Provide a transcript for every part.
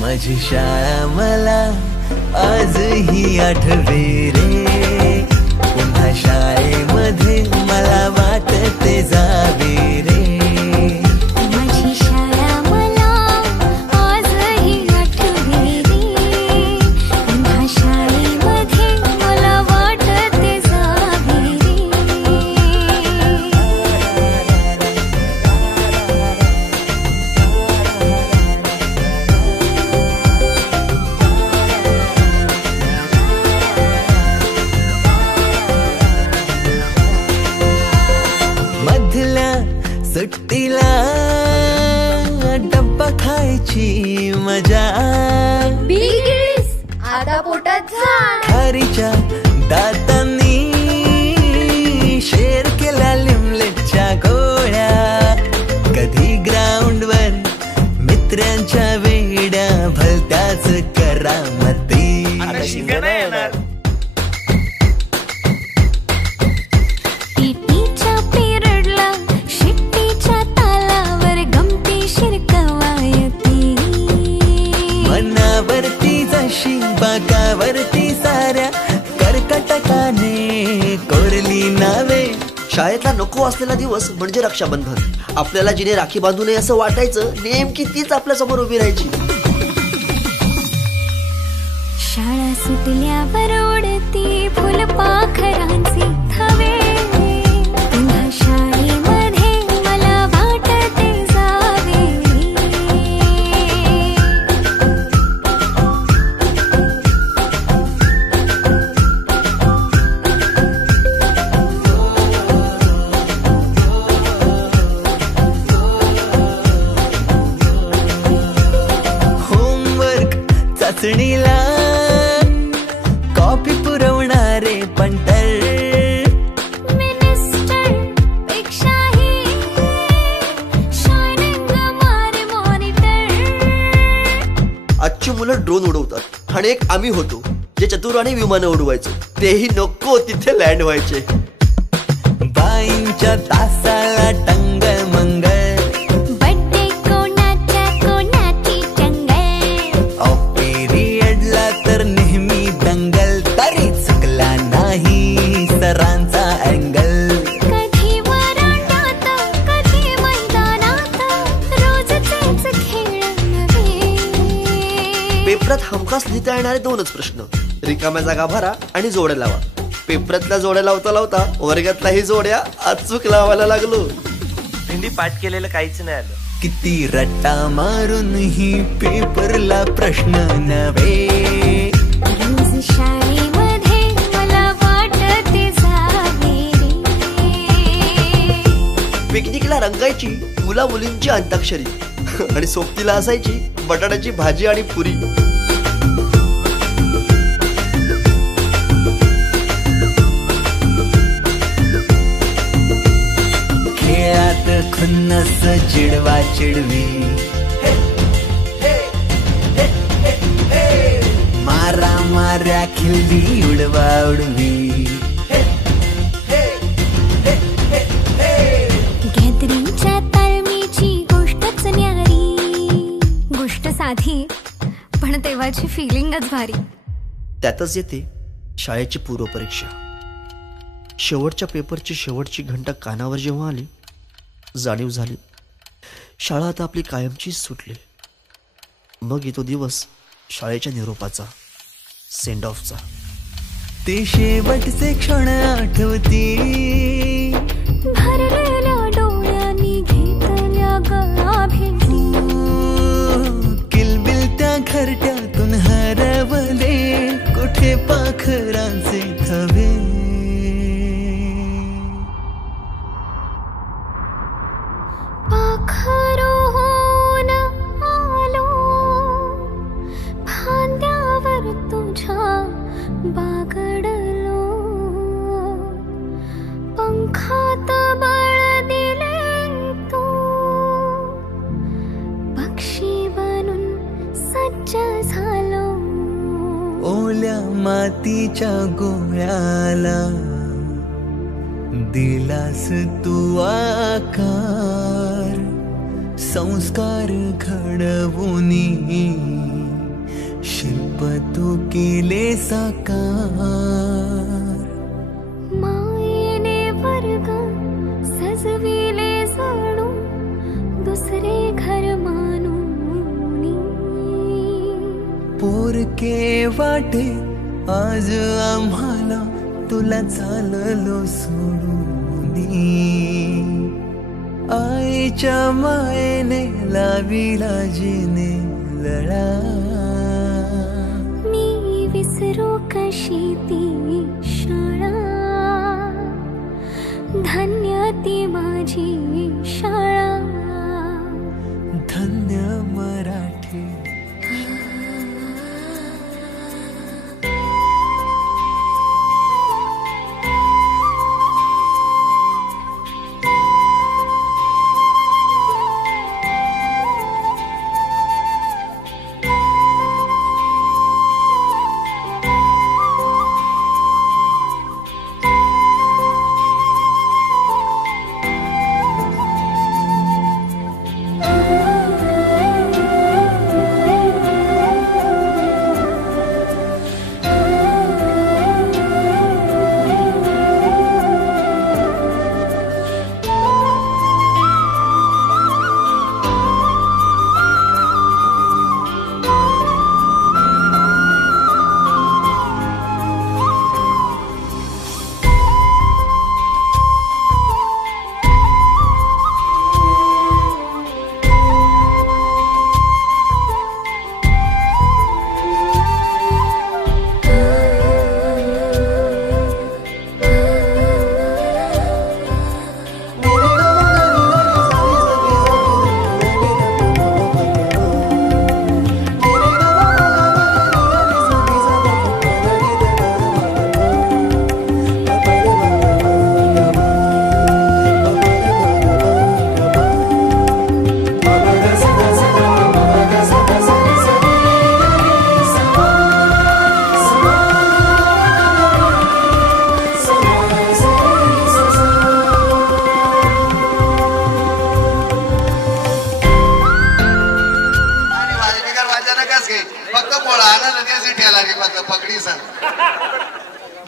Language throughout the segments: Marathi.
माझी शाळा मला आजही आठवे रे, पुन्हा शाळेमध्ये मला वाटते जावे रे. माझी शाळा मला आजही आठवे रे, पुन्हा शाळेमध्ये मला वाटते जावे रे. मधल्या सुट्टीला डब्बा खायची मजा, बिगिस आता पोटात झाड. खारीच्या दातांनी शेर केला लिमलेटच्या गोळ्या. कधी ग्राउंडवर मित्रांच्या वेड्या भलत्याच करामती. टीटीच्या पिरियडला शिट्टीच्या तालावर गमतीशीर कवायती. मनावरती जशी बागावरती साऱ्या कर्कटकाने कोरली नावे. शाळेतला नको असलेला दिवस म्हणजे रक्षाबंधन. आपल्याला जिने राखी बांधू नये असं वाटायचं, नेमकी तीच आपल्या समोर उभी राहायची. शाळा सुटल्यावर उडती फुलपाखरांचे थवे, पुन्हा शाळेमध्ये मला वाटते जावे रे. होमवर्क चाचणीला कॉपी पुरवणारे पंटर. मिनिस्टर पेक्षाही शायनिंग मारे मॉनिटर. आजची मुलं ड्रोन उडवतात आणि एक आम्ही होतो जे चतुराने विमानं उडवायचो. तेही नको तिथे लँड व्हायचे. बाईंच्या तासाला टंगल मंगल, बड्डे कोणाच्या कोणाची चंगल. ऑफ पिरियडला तर नेहमी दंगल. तरी चुकला नाही सरांचा अँगल. कधी वरांड्यात कधी मैदानात रोजचेच खेळ नव्हे. पेपरात हमखास लिहिता येणारे दोनच प्रश्न, रिकाम्या जागा भरा आणि जोड्या लावा. पेपरातल्या जोड्या लावता लावता वर्गातल्याही जोड्या अचूक लावायला लागलो. हिंदी पाठ केलेलं काहीच नाही आलं. किती रट्टा मारूनही पेपरला प्रश्न नव्हे. रोज शाळेमध्ये मला वाटते जावे रे. पिकनिकला रंगायची मुला मुलींची अंताक्षरी आणि सोबतीला असायची बटाट्याची भाजी आणि पुरी. खेळात खुन्नस चिडवा चिडवी, मारा माऱ्या खिल्ली उडवा उडवी. गॅदरिंगच्या तालमीची गोष्टच न्यारी. गोष्ट साधी पण तेव्हाची फिलिंगच भारी. त्यातच येते शाळेची पूर्वपरीक्षा. शेवटच्या पेपरची शेवटची घंटा कानावर जेव्हा आली, जाणीव झाली शाळा आता आपली कायमचीच सुटली. मग येतो दिवस शाळेच्या निरोपाचा, सेंड ऑफचा. ते शेवटचे क्षण आठवती, भरलेल्या डोळ्यांनी घेतल्या गळा भेटी. किलबिल त्या घरट्यातून हरवले कुठे पाखरांचे थवे. पाखरून आलो फांद्यावर तुझ्या बागडलो. पंखात बळ दिले तू, पक्षी बनून सज्ज झालो. ओल्या मातीच्या गोळ्याला दिलास तू आकार. संस्कार घडवूनी के वाटे आज आम्हाला तुला चाललो सोडून आईच्या मायेने लाविला जिने लळा मी विसरू कशी ती शाळा धन्य ती माझी शाळा धन्य मराठी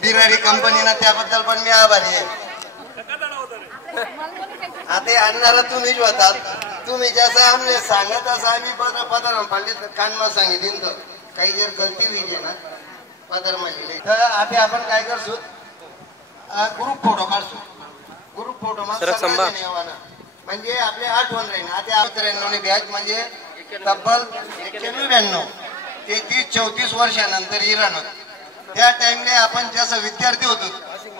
बिरारी कंपनीना त्याबद्दल पण मी आभारी आहे. आता आणणारा तुम्हीच होतात. तुम्ही जसं आमने सांगत असं आम्ही पदर पंडित कानमा सांगितलं तर काही जर गलती होईल ना पदर मागले तर आता आपण काय करसू ग्रुप फोटो काढसू. ग्रुप फोटो म्हणजे आपले आठवण राहील. आता 93 बॅच म्हणजे तब्बल 91 33-34 वर्षानंतर इराण त्या टाइमले आपण जसं विद्यार्थी होतो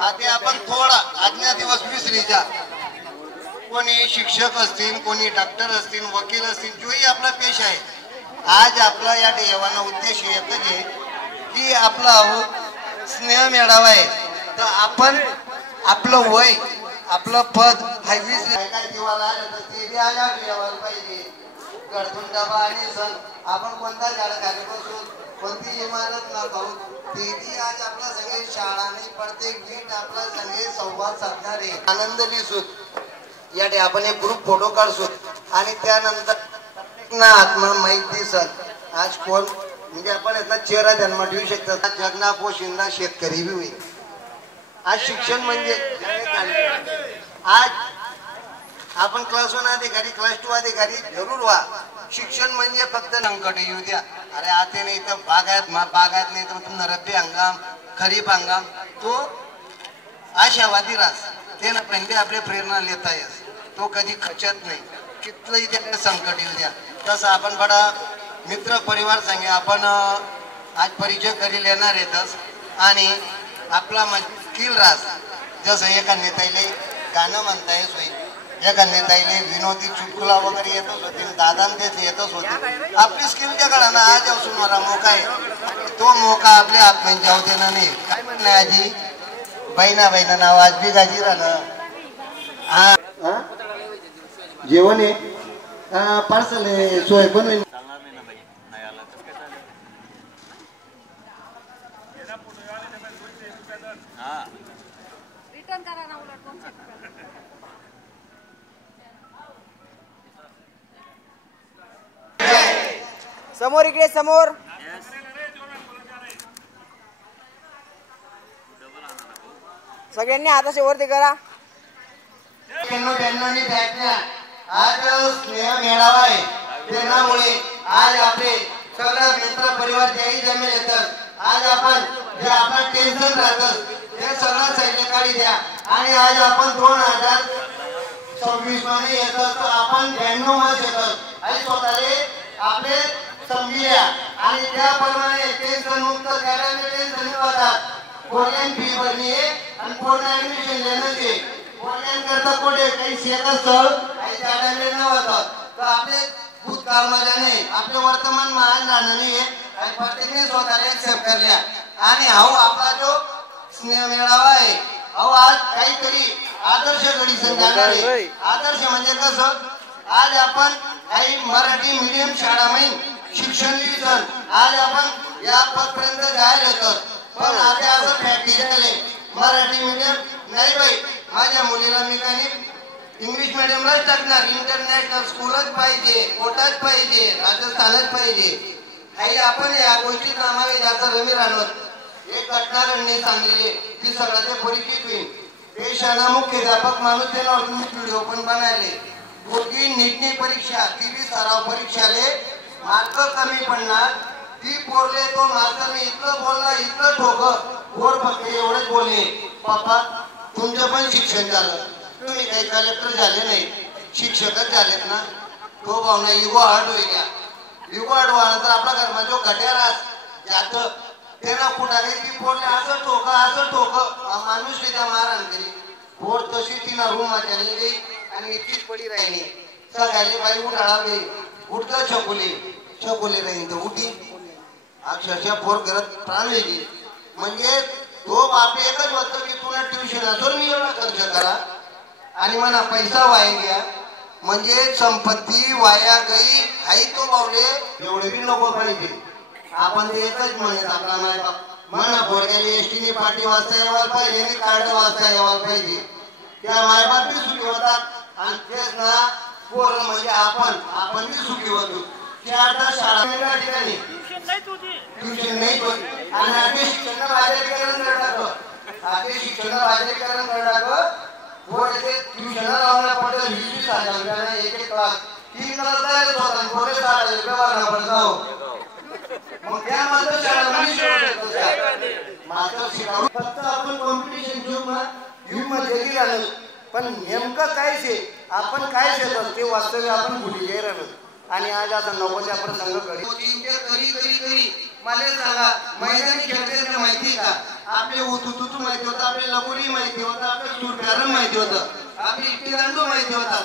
आता आपण थोडा आजच्या दिवस विसरीचा. कोणी शिक्षक असतील, कोणी डॉक्टर असतील, वकील असतील, जोही आपला पेशा आहे. आज आपला या देवाना उद्देश एकच आहे की आपला स्नेह मिळावा आहे. तर आपण आपलं वय आपलं पद हा काय देवाला ते बी आल्या पाहिजे. गडतून डबा आणि सण आपण कोणता झाड कार्य करतो कोणती इमारत न पाहू तेही आज आपला सगळे शाळाने प्रत्येक वीट आपला सगळे संवाद साधणार आहे. आनंद दिसूत याने आपण एक ग्रुप फोटो काढसू आणि त्यानंतर ना आत्मा माहिती दिसत आज कोण म्हणजे आपण यातला चेहरा जन्म ठेवू शकतात. जगना पोशिंदा शेतकरी बी होईल. आज शिक्षण म्हणजे आज आपण क्लास 1 अधिकारी क्लास 2 अधिकारी जरूर व्हा. शिक्षण म्हणजे फक्त संकट येऊ द्या. अरे आते नाही तर बागायत नाही तर तुम्हाला रब्बी हंगाम खरीप हंगाम तो आशावादी रास ते ना पहिले आपले प्रेरणा लेता येस. तो कधी खचत नाही. कितलंही त्याला संकट येऊ द्या. तसं आपण बडा मित्र परिवार सांगे आपण आज परिचय करी येणार येतच आणि आपला किल रास जसं एका नेत्याला गाणं म्हणता येत होईल, एका नेत्याला विनोदी चुटकुला वगैरे येतच होते, दादा तेच येतच होते. आपली स्किल त्या काळानं आज असून मला मोका आहे तो मोका आपल्या हात जाऊ देणार नाही. काय म्हणलं आजी बहिणा नाव आज बी गाजी राहणं. हा जेवण आहे पार्सल आहे सोय बनवेन. समोर इकडे समोर सगळ्यांनी हाताचे वरती करा. आज स्नेह मेळावा आहे. त्यामुळे आज आपले सगळा मित्र परिवार ज्याही जमेल येतात आज आपण जे आपलं टेन्शन राहतं ते सगळं साईडला काढी द्या आणि आज आपण 2026 मध्ये येतो तर आपण 92 मध्ये येतो आणि स्वतःले आपले समजूया आणि त्याप्रमाणे टेन्शन मुक्त करायला टेन्शन होतात कोणत्याही फी भरणी आहे आणि कोणत्या ऍडमिशन लेणं आहे कोणत्यांकरता कोठे काही शेतात स्थळ काही जागांना नव्हतं तर आपले भूतकाळमध्ये नाही आपले वर्तमान महान राहणं नाही आणि प्रत्येकाने स्वतःला एक्सेप्ट करल्या आणि आपला जो स्नेह मेळावा आहे आज काहीतरी आदर्श घडी जाणार आहे आदर्श म्हणजे कसं आज आपण काही मराठी मीडियम शाळामध्ये शिक्षण दिसन आज आपण या पदपर्यंत जायला येतो पण आता असं प्रॅक्टिकल आहे मराठी मीडियम नाही बाई माझ्या मुलीला मी काही इंग्लिश मीडियमलाच टाकणार इंटरनॅशनल स्कूलच पाहिजे कोटाच पाहिजे राजस्थानच पाहिजे काही आपण या गोष्टी कामावे जास्त रमी राहणार एक घटना घडणी सांगलेली ती सगळ्याचे परिचित होईल ते शाळा मुख्याध्यापक माणूस त्याला व्हिडिओ पण बनायले मुलगी नीटनी परीक्षा ती सराव परीक्षाले मार्क कमी पडणार ती बोलले तो मास्तर मी इतकं बोलला इतकं ठोक वर फक्त एवढंच बोलले पप्पा तुमचं पण शिक्षण झालं तुम्ही काही कलेक्टर झाले नाही शिक्षकच झालेत ना तो भावना इगो हार्ट होईल इगो हार्ट व्हानंतर आपला घरमा जो घट्यारास जात त्याला कुठाने ती बोलले असं ठोक माणूस त्या मारहाण केली पोर तशी तिला रूम मध्ये गेली आणि इतकीच पडी राहिली सकाळी बाई उठाळा गेली उठतं छकुली राहील तर उठी अक्षरशः पोर करत प्राण वेगळी म्हणजे तो बाप एकच होतं की तुला ट्युशन असो मी एवढा खर्च करा आणि म्हणा पैसा वाया घ्या म्हणजे संपत्ती वाया गई आई तो बावले एवढे बी नको पाहिजे आपण ते एकच म्हणत आपला मायबाप म्हणा भोरग्याने एसटीने पाठी वाजता यायला पाहिजे आणि कार्ड वाजता यायला पाहिजे त्या मायबाप बी सुखी होतात आणि तेच ना पोर म्हणजे आपण बी सुखी होतो त्या शाळा वेगळ्या ठिकाणी ट्युशन नाही होत आणि आधी शिक्षण बाजारीकरण करतात आधी शिक्षण बाजारीकरण करतात बोर्ड ट्युशन लावण्या पडतं 20,000 रुपयाला एक क्लास 3 क्लास जायला होता बोर्ड 60,000 रुपये भरणं पडतं मग त्यामध्ये शाळा मात्र शिकाऊ फक्त आपण कॉम्पिटिशन मध्ये गेलो पण नेमकं काय शे आपण काय शेतात ते वास्तव्य आपण भुली गे राहिलो आणि आज आता नव्वदच्या प्रसंग करी मला सांगा मैदानी खेळते माहिती का आपले उतू माहिती होतं आपले लगोरी माहिती होतं आपले सुरप्यारण माहिती होतं आपली इट्टीदांडू माहिती होतात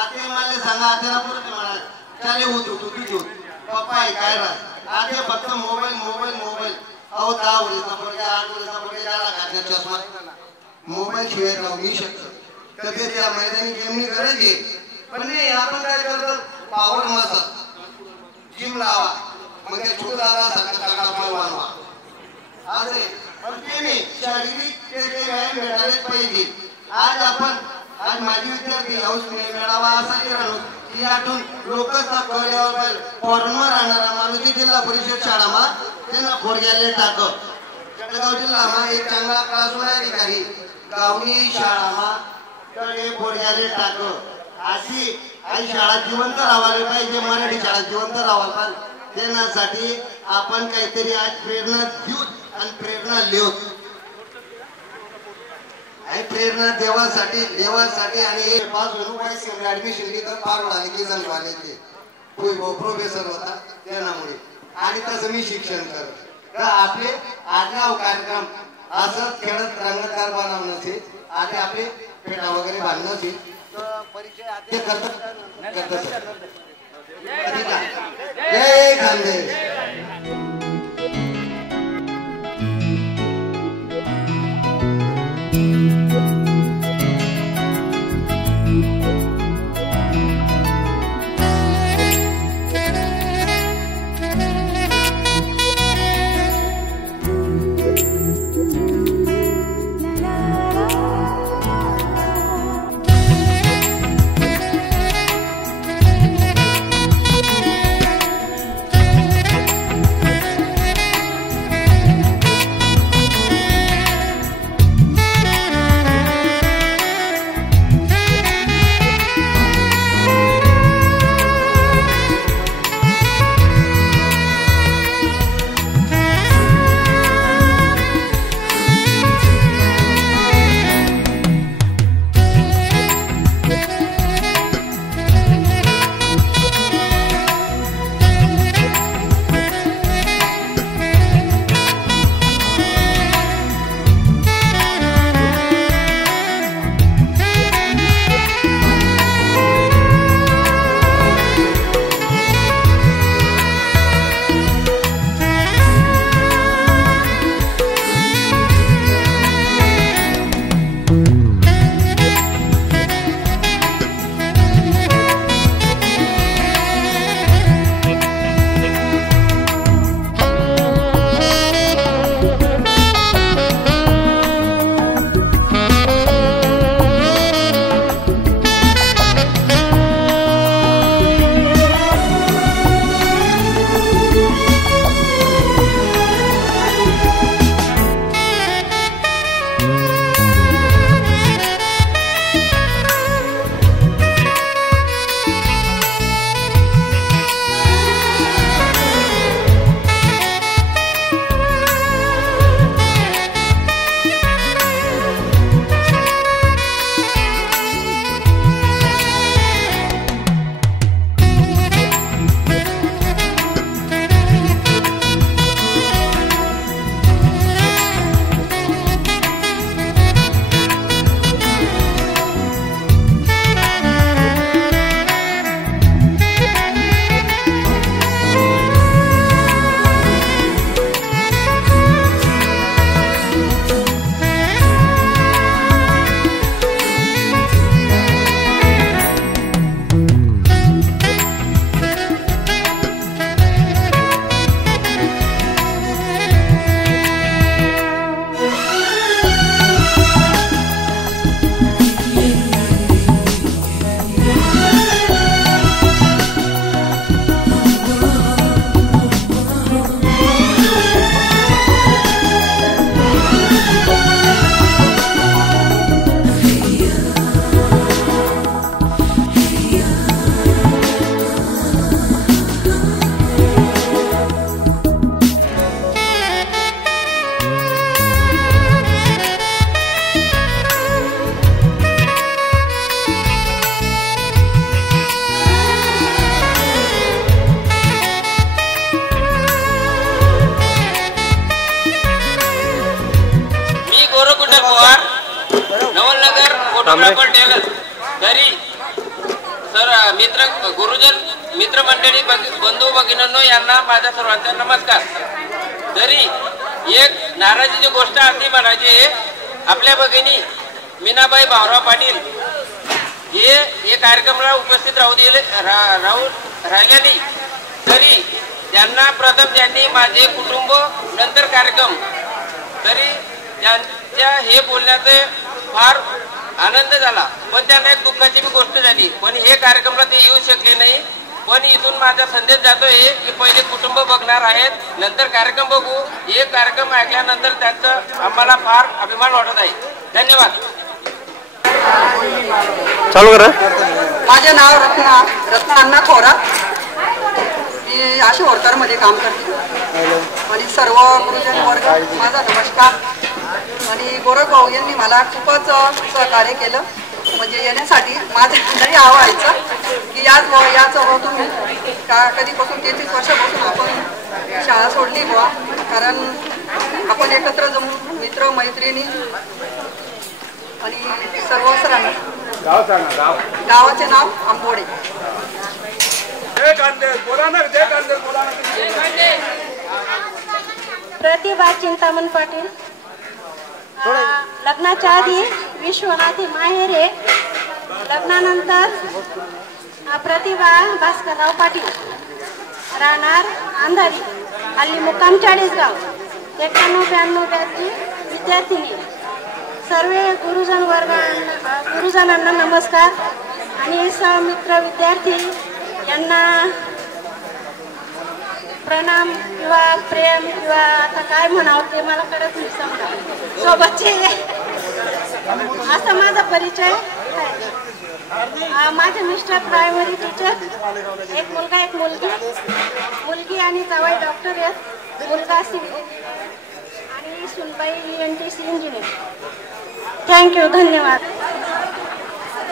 आता मला सांगा आता पुढे म्हणा चाले उतू घेऊ पप्पा आहे काय राहत आता फक्त मोबाईल अहो 10 वर्षाचा पोरगा 8 वर्षाचा पोरगा ज्याला घातला चष्मा मोबाईल शिवाय राहू नाही शकत तर ते त्या मैदानी गेमनी गरज आहे पण नाही आपण काय करतो पावर मसल जिम लावा मग ते छोटा सकाळ वाढवा अरे पण ते नाही शारीरिक ते व्यायाम भेटायलाच पाहिजे आज माझी विद्यार्थी हाऊस मेळावा असा राहिलो की यातून लोकच कळल्यावर फॉर्मवर राहणारा माणूस जिल्हा परिषद शाळामा त्यांना फोडग्याले टाक जळगाव जिल्हामा एक चांगला क्लास अधिकारी गावनी शाळामा तळे फोडग्याले टाक अशी आई शाळा जिवंत राहायला पाहिजे मराठी शाळा जिवंत राहायला पाहिजे त्यासाठी आपण काहीतरी आज प्रेरणा देऊ आणि प्रेरणा लिहू आणि प्रेरणा देवासाठी आणि हे 5 रुपये ऍडमिशन घेतात फार की जण वाले ते प्रोफेसर होता त्यामुळे आणि तसं मी शिक्षण करत आपले आडनाव कार्यक्रम असं खेळत रंगतदार बनवण्याचे आणि आपले पेटा वगैरे बांधण्याचे परिचय करतात जय खानदेश टेलर तरी सर गुरुजन मित्रमंडळी बंधू भगिनींनो यांना माझ्या सर्वांचा नमस्कार. तरी एक नाराजीची गोष्ट अशी म्हणायची, आपल्या भगिनी मीनाबाई भाऊराव पाटील हे कार्यक्रमाला उपस्थित राहिल्या नाही. तरी त्यांना प्रथम त्यांनी माझे कुटुंब नंतर कार्यक्रम, तरी त्यांच्या हे बोलण्याचे फार आनंद झाला. पण त्यांना एक दुःखाची गोष्ट झाली, पण हे कार्यक्रमाला ते येऊ शकले नाही. पण इथून माझा संदेश जातोय की पहिले कुटुंब बघणार आहेत, नंतर कार्यक्रम बघू. हे कार्यक्रम ऐकल्यानंतर त्याचं आम्हाला फार अभिमान वाटत आहे. धन्यवाद. चालू करा. माझे नाव रत्ना खोरा. मी अशी होरतारमध्ये काम करते आणि सर्व गुरुजन वर्ग माझा नमस्कार. आणि गोरख भाऊ यांनी मला खूपच सहकार्य केलं, म्हणजे येण्यासाठी माझं जरी आवडायचं की याच तुम्ही का कधीपासून 33 वर्षापासून आपण शाळा सोडली बुवा, कारण आपण एकत्र जमून मित्र मैत्रिणी आणि सर्व सरांनी. गावाचे नाव आंबोडे. प्रतिभा चिंतामण पाटील. लग्नाच्या आधी विश्वनाथी माहेरे, लग्नानंतर प्रतिभा भास्करराव पाटील, राहणार अंधारी, हल्ली मुक्काम 40गाव, 91-92 विद्यार्थिनी. सर्व गुरुजनांना नमस्कार. आणि सहमित्र विद्यार्थी यांना प्रणाम किंवा प्रेम किंवा आता काय म्हणावं ते मला कळत नाही. समजा सोबतचे असा माझा परिचय आहे. माझे मिस्टर प्रायमरी टीचर, एक मुलगा एक मुलगी आणि जावई डॉक्टर आहेत, मुलगा सिव्हिल आणि सुनबाई ENTC इंजिनियर. थँक्यू. धन्यवाद.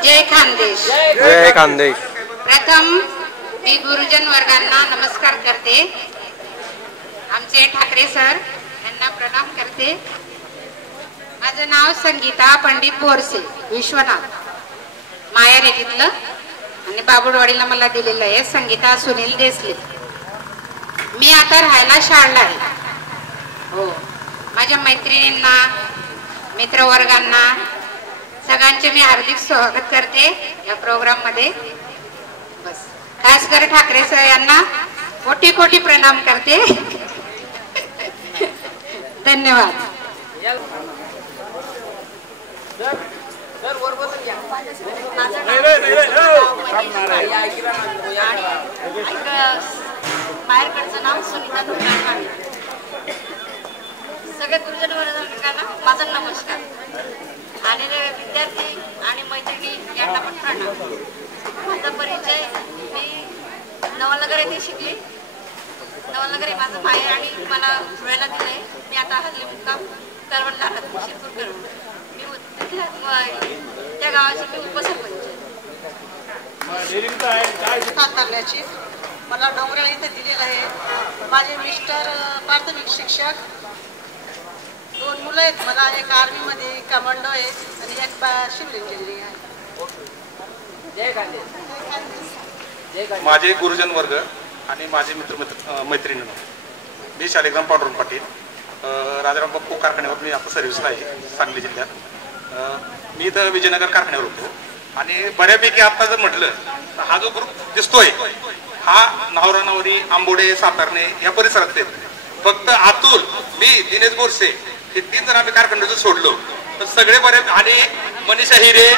जय खानदेश. जय खानदेश. प्रथम मी गुरुजन वर्गांना नमस्कार करते. आमचे ठाकरे सर यांना प्रणाम करते. माझं नाव संगीता पंडित बोरसे, विश्वनाथ, माहेर आहे तिथलं आणि बाबुडवाडीला मला दिलेलं आहे संगीता सुनील देसले. मी आता राहायला शाळला आहे. हो, माझ्या मैत्रिणींना मित्रवर्गांना सगळ्यांचे मी हार्दिक स्वागत करते या प्रोग्राम मध्ये. बस खासकर ठाकरे सर यांना कोटी कोटी प्रणाम करते. धन्यवाद. माहेरकडचं नाव सुनीता दुकान. सगळे गुरुजन वर्गांना माझा नमस्कार. आलेले विद्यार्थी आणि मैत्रिणी यांना पण प्रणाम. माझा परिचय, मी नवलनगर येथे शिकली. नवलनगर हे माझं माहेर आणि मला धुळ्याला दिलंय. मी आता हल्ली मुक्काम करवणला राहते, शिरपूर करवण. मी तिथल्या त्या गावाची मी उपसरपंच. करण्याची मला डोंगराळ इथे दिलेलं आहे. माझे मिस्टर प्राथमिक शिक्षक, 2 मुलं आहेत मला. एक आर्मीमध्ये कमांडो आहे आणि एक सिव्हिल इंजिनिअरिंग आहे. माझे गुरुजन वर्ग आणि माझे मैत्रिणी, मी शालिग्राम पांडुरंग पाटील, राजाराम बापू कारखान्यावर मी आता सर्व्हिसला आहे सांगली जिल्ह्यात. मी इथं विजयनगर कारखान्यावर होतो आणि बऱ्यापैकी आता जर म्हटलं तर हा जो ग्रुप दिसतोय हा नावरानावरी, आंबोडे, सातारणे या परिसरात आहेत. फक्त अतुल, मी, दिनेश बोरसे हे 3 जण आम्ही कारखान्यातून सोडलो तर सगळे बरे. आणि मनीषा हिरे,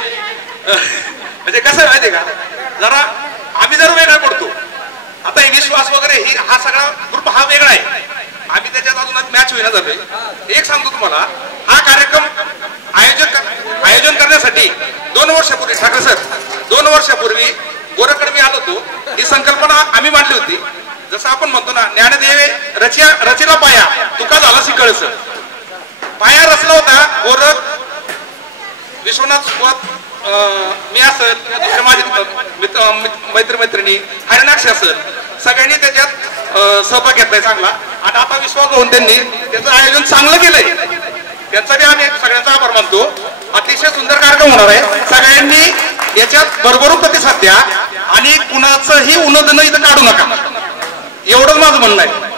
म्हणजे कसं माहितीये का, जरा आम्ही जरा वेगळा पडतो. आता हे विश्वास वगैरे हा सगळा ग्रुप हा वेगळा आहे. आम्ही त्याच्यात अजून मॅच होईना झालोय. एक सांगतो तुम्हाला, हा कार्यक्रम आयोजन करण्यासाठी 2 वर्षापूर्वी ठाकरे सर 2 वर्षापूर्वी गोरखकडे मी आलो होतो. ही संकल्पना आम्ही मांडली होती. जसं आपण म्हणतो ना, ज्ञानदेवे रचिला पाया, तुका झाला शिकळस. पाया रचला होता गोरख, विश्वनाथ सुपत, मी असेल किंवा दुसरे माझे मैत्रिणी, हरिणाक्ष असेल, सगळ्यांनी त्याच्यात सहभाग घेतलाय चांगला. आणि आता विश्वास होऊन त्यांनी त्याचं आयोजन चांगलं केलंय. त्यांचा बी आम्ही सगळ्यांचा आभार मानतो. अतिशय सुंदर कार्यक्रम होणार आहे. सगळ्यांनी याच्यात भरभरून प्रतिसाद द्या आणि कुणाचंही उन्नत इथं काढू नका, एवढंच माझं म्हणणं आहे.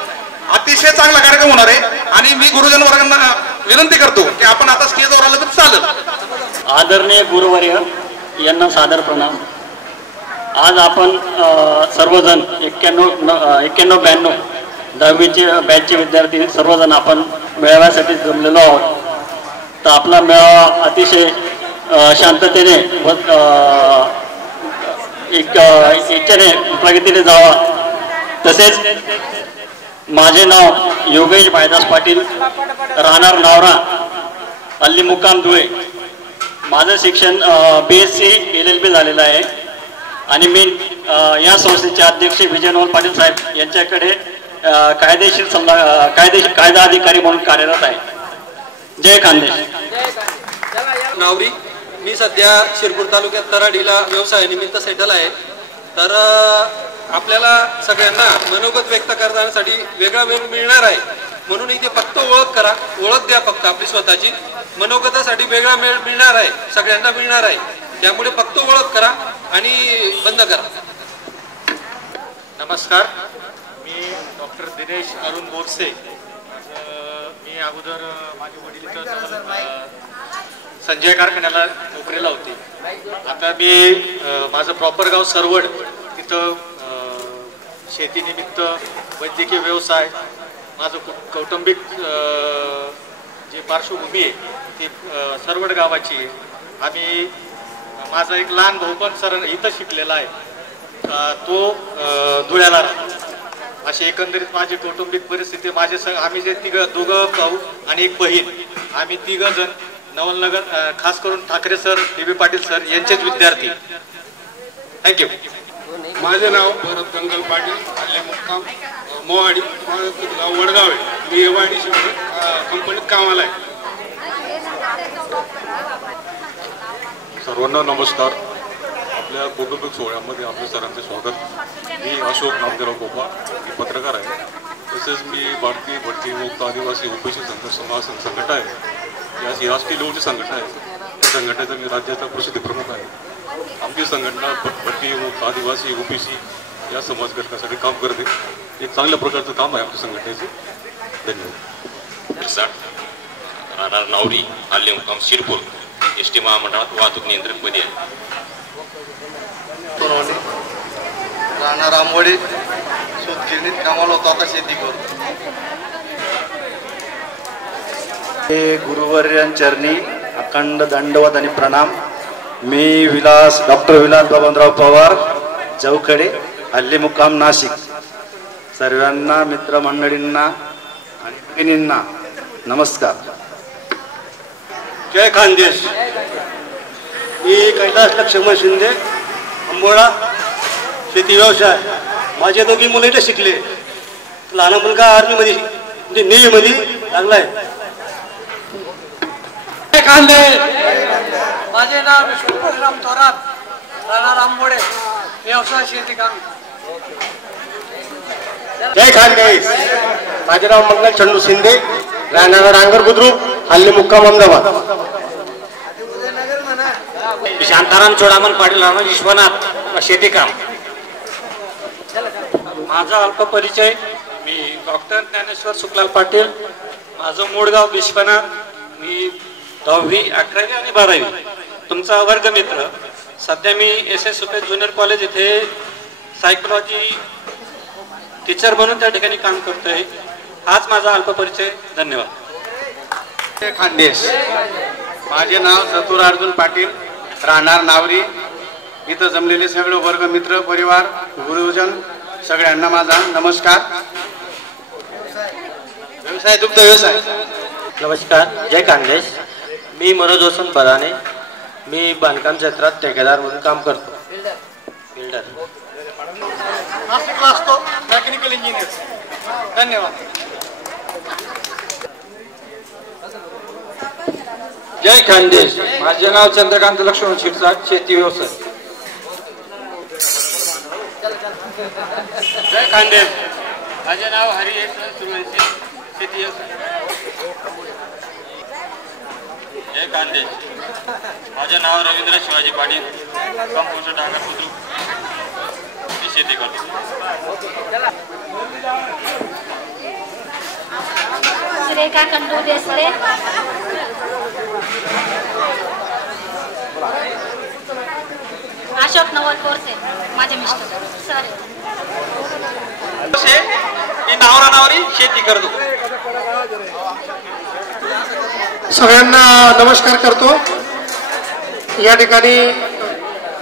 अतिशय चांगला कार्यक्रम होणार आहे आणि मी गुरुजन वर्गांना विनंती करतो की आपण आता स्टेजवर आलं तर चालेल. आदरणीय गुरुवर्य यांना सादर प्रणाम. आज आपण सर्वजण 91-92 10वीचे बॅचचे विद्यार्थी सर्वजण आपण मेळाव्यासाठी जमलेलो आहोत. तर आपला मेळावा अतिशय शांततेने व इच्छेने प्रगतीने जावा. तसेच माझे नाव योगेश भाईदास पाटील, राहणार नावरा, हल्ली मुक्काम धुळे. माझं शिक्षण BSc LLB झालेलं आहे आणि मी या संस्थेचे अध्यक्ष विजयनोहर पाटील साहेब यांच्याकडे कायदा अधिकारी म्हणून कार्यरत आहे. जय खानदेश. नावरी. मी सध्या शिरपूर तालुक्यात तराडीला व्यवसायानिमित्त सेटल आहे. तर आपल्याला सगळ्यांना मनोगत व्यक्त करण्यासाठी वेगळा वेळ मिळणार आहे, म्हणून इथे फक्त ओळख करा, ओळख द्या फक्त आपली स्वतःची. मनोगतासाठी वेगळा वेळ मिळणार आहे, सगळ्यांना मिळणार आहे, त्यामुळे फक्त ओळख करा आणि बंद करा. नमस्कार, मी डॉक्टर दिनेश अरुण बोरसे. मी अगोदर माझे वडील इथं संजय कारखान्याला नोकरीला होते. आता मी माझं प्रॉपर गाव सरवड, तिथं शेतीनिमित्त वैद्यकीय व्यवसाय, माझं कौटुंबिक जी पार्श्वभूमी आहे ती सरवड गावाची आहे. आम्ही माझा एक लहान भाऊ पण सर इथं शिकलेला आहे, तो धुळ्याला राहतो. अशी एकंदरीत माझी कौटुंबिक परिस्थिती. आम्ही जे दोघं भाऊ आणि एक बहीण, आम्ही 3 जण नवलनगर, खास करून Thackeray sir, DB Patil sir यांचेच विद्यार्थी. थँक्यू. माझे नाव भरत गंगल पाटील, हल्ले मुक्काम मोहाडी, माझं गाव वडगाव आहे. मी MIDC कंपनीत कामाला आहे. सर्वांना नमस्कार. आपल्या कौटुंबिक सोहळ्यामध्ये आपल्या सरांचे स्वागत. मी अशोक नामदेवराव गोपा, मी पत्रकार आहे. तसेच मी भारतीय भटकी मुक्त आदिवासी OBC संघर्ष महासंघ संघटना आहे, या राष्ट्रीय लेवलची संघटना आहे. त्या संघटनेचा मी राज्याचा प्रसिद्ध प्रमुख आहे. आमची संघटना भटकी मुक्त आदिवासी OBC या समाज घटकासाठी काम करते. एक चांगल्या प्रकारचं काम आहे आमच्या संघटनेचे. धन्यवाद. राहणार नावरी, हल्ले मुक्काम शिरपूर, ST महामंडळात वाहतूक नियंत्रकपदी आहे. राहणार आंबोडे, सूतगिरणीत कामाला होतो, आता शेती करतो. गुरुवर्यांचरणी अखंड दंडवत आणि प्रणाम. मी डॉक्टर विलास बबनराव पवार, चौकडे, हल्ली मुक्काम नाशिक. सर्वांना, मित्रमंडळींना आणि भगिनींना नमस्कार. जय खानदेश. मी कैलास लक्ष्मण शिंदे, अंबोळा, शेती व्यवसाय. माझे 2 मुलं इथे शिकले. लहान मुलगा आर्मीमध्ये म्हणजे नेव्हीमध्ये लागलाय. खानदेश. माझे नाव विष्णू परशुराम थोरात, राहणार आंबोडे, व्यवसाय शेती काम. जय खानदेश. माझे नाव मंगल चंदू शिंदे, राहणार रांगर बुद्रुक, हल्ली मुक्काम अहमदाबाद. शांताराम चोडामन पाटील, राहणार विश्वनाथ, शेती काम. माझा अल्प परिचय. मी डॉक्टर ज्ञानेश्वर सुखलाल पाटील, माझं मूळ गाव विश्वनाथ. मी 10वी, 11वी आणि 12वी तुमचा वर्गमित्र. सध्या मी SS सुपे ज्युनियर कॉलेज इथे सायकोलॉजी टीचर म्हणून त्या ठिकाणी काम करतोय. हाच माझा अल्प परिचय. धन्यवाद. खानदेश. माझे नाव चतुर अर्जुन पाटील, राहणार नावरी. इथं जमलेले सगळे वर्ग, मित्र, परिवार, गुरुजन सगळ्यांना माझा नमस्कार. व्यवसाय दुग्ध व्यवसाय. नमस्कार. जय खानदेश. मी मनोज वसंत बदाने, मी बांधकाम क्षेत्रात ठेकेदार म्हणून काम करतो. बिल्डर. नाशिकला असतो, मेकॅनिकल इंजिनियर. धन्यवाद. जय खानदेश. माझे नाव चंद्रकांत लक्ष्मण शिरसाट, शेती व्यवसाय. जय खानदेश. माझे नाव हरियश सुरवंशी, शेती व्यवसाय. माझे नाव रवींद्र शिवाजी पाटील, कंपोस्ट डांगर बुद्रुक, मी शेती करतो. सुरेखा कंदू देसले, अशोक नवल कोरसे, माझे मिस्टर सर. मी नावरा नावरी शेती करतो. सगळ्यांना नमस्कार करतो. या ठिकाणी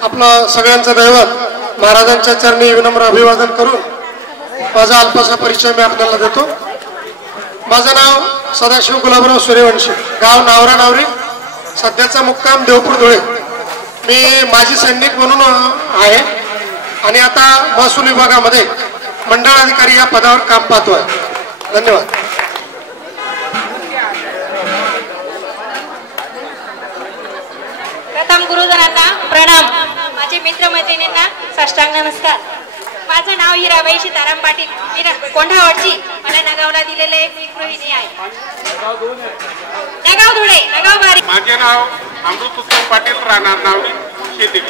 आपलं सगळ्यांचं दैवत महाराजांच्या चरणी विनम्र अभिवादन करून माझा अल्पसा परिचय मी आपल्याला देतो. माझं नाव सदाशिव गुलाबराव सूर्यवंशी, गाव नावरा नावरी, सध्याचा मुक्काम देवपूर धुळे. मी माजी सैनिक म्हणून आहे आणि आता महसूल विभागामध्ये मंडळ अधिकारी या पदावर काम पाहतोय. धन्यवाद. प्रथम गुरुजनांना प्रणाम, माझे मित्र मैत्रिणींना साष्टांग नमस्कार. माझं नाव हिराबाई सीताराम पाटील, मी कोंढावळची, मला नगावला दिलेले मी गृहिणी आहे. नगाव धुळे, नगाव बारी. माझे नाव अमृत उत्तम पाटील, राहणार नावडी, शेती.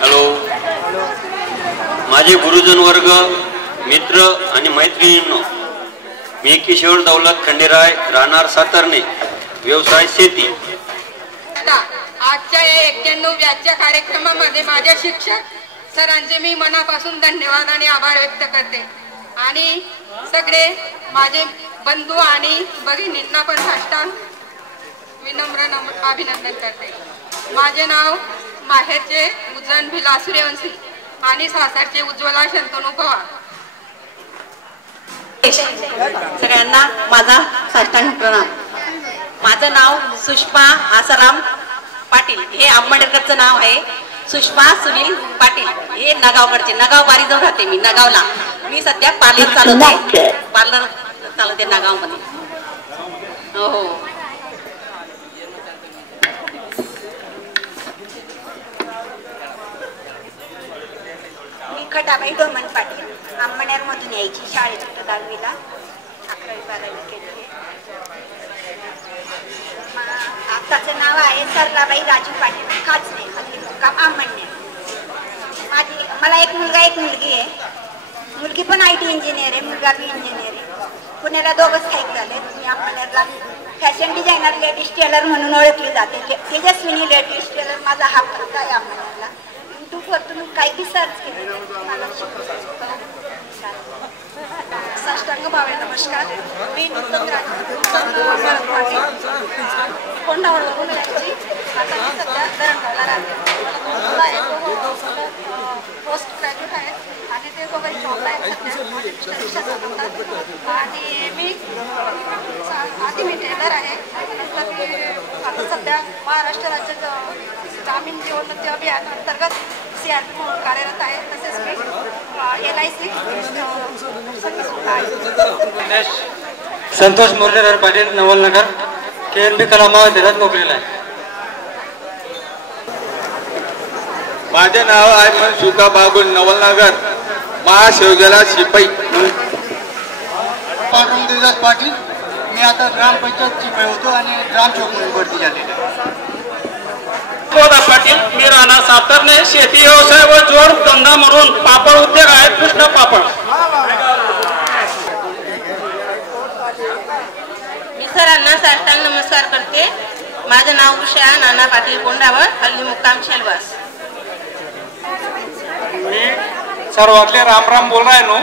हॅलो, माझे गुरुजन वर्ग, मित्र आणि मैत्रिणींनो, मी किशोर दौलत खंडेराय, राहणार सातारणे, व्यवसाय शेती. आजच्या या 91व्या कार्यक्रमामध्ये माझ्या शिक्षक सरांचे मी मनापासून धन्यवाद आणि आभार व्यक्त करते आणि सगळे माझे बंधू आणि भगिनींना पण साष्टांग विनम्र अभिनंदन करते. माझे नाव माहेरचे उज्जैन भिला सूर्यवंशी आणि सासरचे उज्ज्वला शंतनू पवार. सगळ्यांना माझा साष्टांग प्रणाम. माझं नाव सुषमा आसाराम पाटील, हे आंबेडकरचं नाव आहे. सुषमा सुनील पाटील, हे नगावकडचे, नगाव बारी जाऊन राहते मी नगावला. मी सध्या पार्लर चालवते नगावमध्ये. हो. मी खटाबाई डोमन पाटील, आंबनेरमधून यायची. शाळेत होतं 10वीला, 11वी-12वी केली. आताचं नाव आहे सरलाबाई राजू पाटील खाचने, हल्ली मुक्काम आंबनेर. मला एक मुलगा एक मुलगी आहे. मुलगी पण IT इंजिनियर आहे, मुलगा बी इंजिनियर आहे. पुण्याला दोघंच स्थायिक झाले. मी आंबनेरला फॅशन डिझायनर, लेडीज टेलर म्हणून ओळखली जाते. तेजस्विनी लेडीज टेलर माझा हा फक्त आहे आंबनेरला. यूट्यूबवर तुम्ही काही बी सर्च केले मला साष्टांग भावे नमस्कार. मी नूतन कोंढावळवरून यायची. आता मी सध्या धरणगावला राहते. मुलं आहेत, पोस्ट ग्रॅज्युएट आहेत आणि ते दोघंही जॉबला आहेत सध्या. आणि मी आधी मी टेलर आहे. नंतर मी आता सध्या महाराष्ट्र राज्य ग्रामीण जीवनोन्नती अभियान अंतर्गत CRP म्हणून कार्यरत आहे. तसेच मी LIC संतोष मुरलीधर पाटील, नवलनगर, KNB कला महाविद्यालयात नोकरीला आहे. माझे नाव आहे मनसुखा बागुल, नवलनगर, महाशिवजला शिपाई. पांडुरंग देवदास पाटील, मी आता ग्रामपंचायत शिपाई होतो आणि ग्रामसेवक म्हणून भरती झालेली. पाटील, मी राहणार सातारणे, शेती व्यवसाय व जोड धंदा म्हणून पापड उद्योग आहे, कृष्ण पापड. मी सरांना साष्टांग नमस्कार करते. माझं नाव उषा नाना पाटील, कोंढावळ, हल्ली मुक्काम शेलवास. मी सर्वातले रामराम बोल रहा है नो,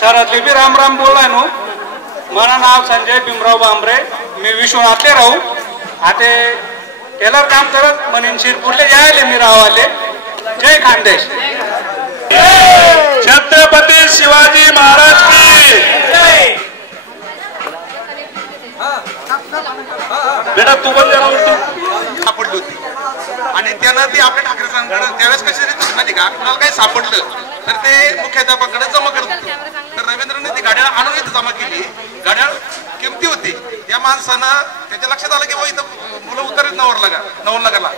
सरातले भी रामराम बोल रहा है नो. माझं नाव संजय भीमराव बांबरे, मी विश्वनाथले राहू. आता टेलर काम करत म्हणून शिरपूरले जायले मी रावाले. जय खानदेश. छत्रपती शिवाजी महाराज की. बेटा तू पण सापडली होती आणि त्यानं ती आपल्या ठाकरे सरांकडे त्यावेळेस कशी देत माहिती का, कुणाला काही सापडलं तर ते मुख्याध्यापकाकडे जमा करत होते. तर रवींद्रने ती गाड्या आणून इथं जमा केली. गाड्या किमती होती. या माणसानं त्याच्या लक्षात आलं की इथं मुलं उतरत नवलनगरला.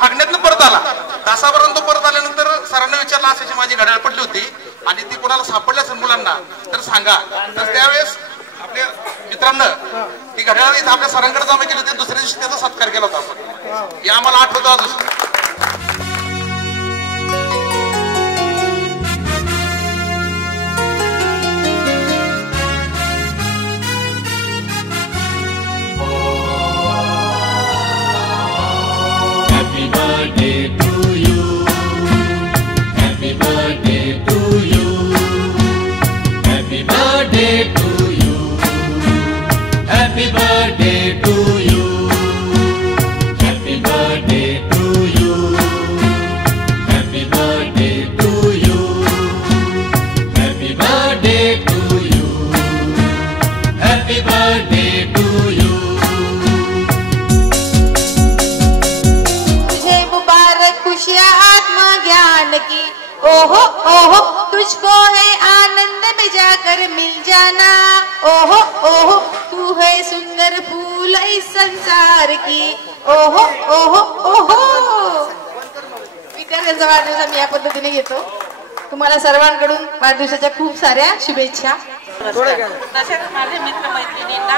फागण्यातनं परत आला. तासापर्यंत परत आल्यानंतर सरांना विचारलं अशी माझी घड्याळ पडली होती आणि ती कोणाला सापडली असेल मुलांना तर सांगा. तर त्यावेळेस आपल्या मित्रांना ती घड्याळ इथं आपल्या सरांकडे जमा केली होती, दुसऱ्या दिवशी त्याचा सत्कार केला होता आपण, हे आम्हाला आठवतं अजून. Happy birthday to you. Happy birthday to you. Happy birthday to you. Happy birthday to you. Happy birthday to you. Happy birthday to you. Happy birthday to you. Happy birthday to you. खुशियाँ आत्मज्ञान की, ओहो ओहो तुझको है आनंद में जाकर मिल जाना, ओहो ओहो तू है सुंदर फूल इस संसार की, ओहो ओहो ओहो. विद्यार्थ्यांचा वाढदिवस आम्ही या पद्धतीने घेतो. तुम्हाला सर्वांकडून वाढदिवसाच्या खूप साऱ्या शुभेच्छा. तसेच माझे मित्र मैत्रिणींना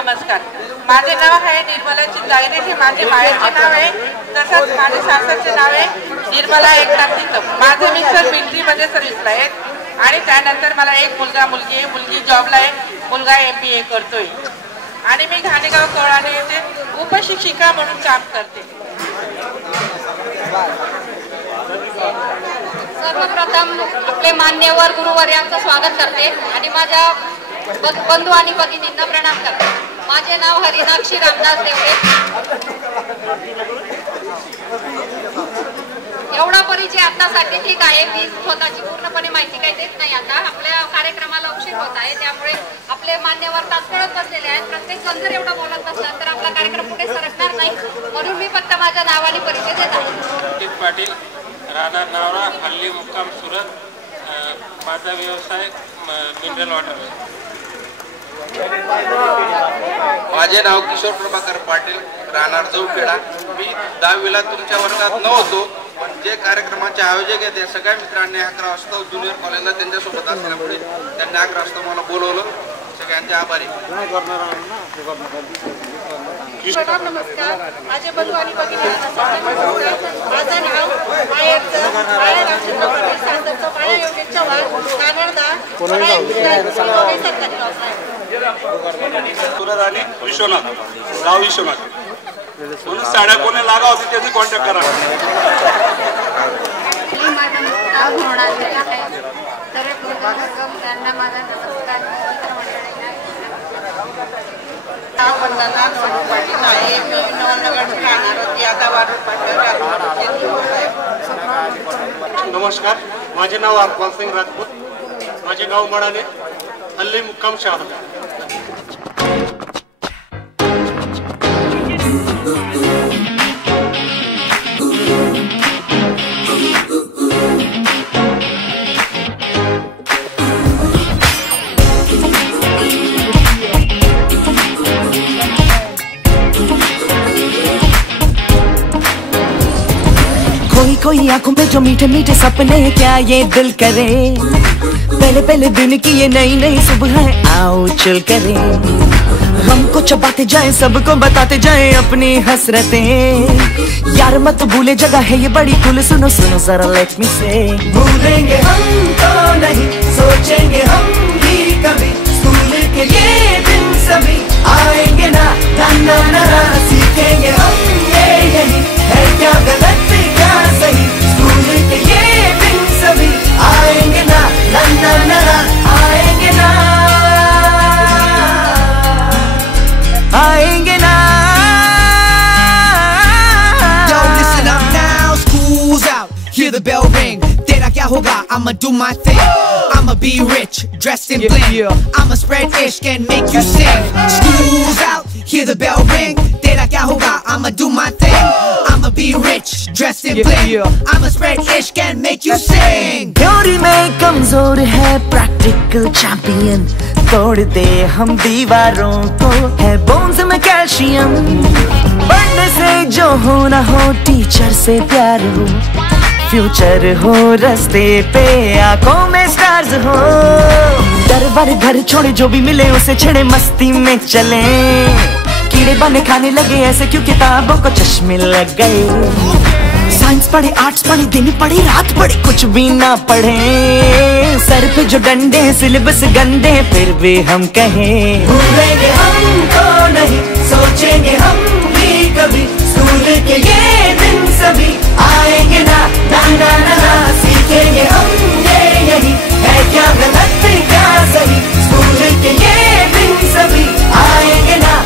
नमस्कार. माझे नाव आहे निर्मला चिंदागरे, हे माझे माहेरचे नाव आहे. तसंच माझे सासरचे नाव आहे निर्मला एकनाथ निकम. माझे मिस्टर मिलिटरीमध्ये सर्व्हिसला आहेत आणि त्यानंतर मला एक मुलगा मुलगी आहे. मुलगी जॉबला आहे, मुलगा MBA करतोय आणि मी घाणेगाव कवळाने येथे उपशिक्षिका म्हणून काम करते. सर्वप्रथम आपले मान्यवर गुरुवर्यांचं स्वागत करते आणि माझ्या बंधू आणि भगिनींना प्रणाम करते. माझे नाव हरिनाक्षी रामदास देवरे. एवढा परिचय आतासाठी ठीक आहे. मी स्वतःची पूर्णपणे माहिती काही देत नाही. आता आपल्या कार्यक्रमाला उशीर होत आहे, त्यामुळे आपले मान्यवर तात्काळच बसलेले आहेत. प्रत्येक जण जर एवढं बोलत नसला तर आपला कार्यक्रम पुढे सरकणार नाही, म्हणून मी फक्त माझ्या नावाने परिचय देत आहे. पाटील, राहणार नावरा, हल्ली मुक्काम सुरत. माझा व्यवसाय मिनरल वॉटर. माझे नाव किशोर प्रभाकर पाटील, राहणार जवखेडा. मी 10वीला तुमच्या वर्गात नव्हतो, पण जे कार्यक्रमाचे आयोजक आहेत त्या सगळ्या मित्रांनी 11 वाजता ज्युनियर कॉलेजला त्यांच्यासोबत असल्यामुळे त्यांनी 11 वाजता मला बोलवलं. सगळ्यांचे आभारी. नमस्कार. माझे बंधू आणि भगिनींना माझं नाव माया रामचंद्र पाटील, सासरचं माया योगेश चव्हाण, कानडदा, सुरत आणि विश्वनाथ, गाव विश्वनाथ. म्हणून साड्या कोणी लागा होती त्यांनी कॉन्टॅक्ट करा. त्यांना माझा नमस्कार. वंदना नवनाथ पाटील आहे. मी नवनगर राहणार होती, आता वाढून नमस्कार. माझे नाव अकबाल सिंग राजपूत. माझे गाव मडाने, हल्ली मुक्काम शहादा. कोई आंखों में जो मीठे मीठे सपने, क्या ये दिल करे, पहले पहले दिन की ये नई नई सुबह आओ चल करे. हमको चबाते जाए, सबको बताते जाए अपनी हसरतें. यार मत भूले जगह है ये बड़ी कुल, सुनो सुनो जरा लेट मी से. भूलेंगे हम तो नहीं, सोचेंगे हम भी कभी, स्कूल के ये दिन सभी आएंगे ना. ना ना ना सीखेंगे हम ये यही है, क्या गलत क्या सही. स्कूल के ये दिन सभी आएंगे ना. ना ना ना आएंगे ना, आएंगे ना. Yo, listen up now, school's out, hear the bell ring. Tera kya hoga, I'ma do my thing. I'ma be rich, dressed in bling. I'ma spread ishq and make you sing. School's out, hear the bell ring. Tera kya hoga, I'ma do my thing. I'ma be rich, dressed in bling. I'ma spread ishq and make you sing. Theory में कमजोर है प्रैक्टिकल चैंपियन, तोड़ दे हम दीवारों को, है बोन्स में कैल्शियम. पढ़ने से जो हो ना हो, टीचर से प्यार हो, फ्यूचर हो रास्ते पे, आंखों में स्टार्स हो. पर घर छोड़े जो भी मिले उसे छेड़े मस्ती में चले कीड़े बने खाने लगे ऐसे क्यों किताबों को चश्मे लग गए साइंस पढ़े आर्ट्स पढ़े दिन पढ़े रात पढ़े कुछ भी ना पढ़े सर पे जो डंडे सिलेबस गंदे फिर भी हम कहें भूलेंगे हमको नहीं सोचेंगे हम भी कभी स्कूल के ये दिन सभी आएंगे ना ना ना ना, ना सीखेंगे हम ये यही है क्या गलत क्या सही स्कूल के ये दिन सभी आएंगे ना।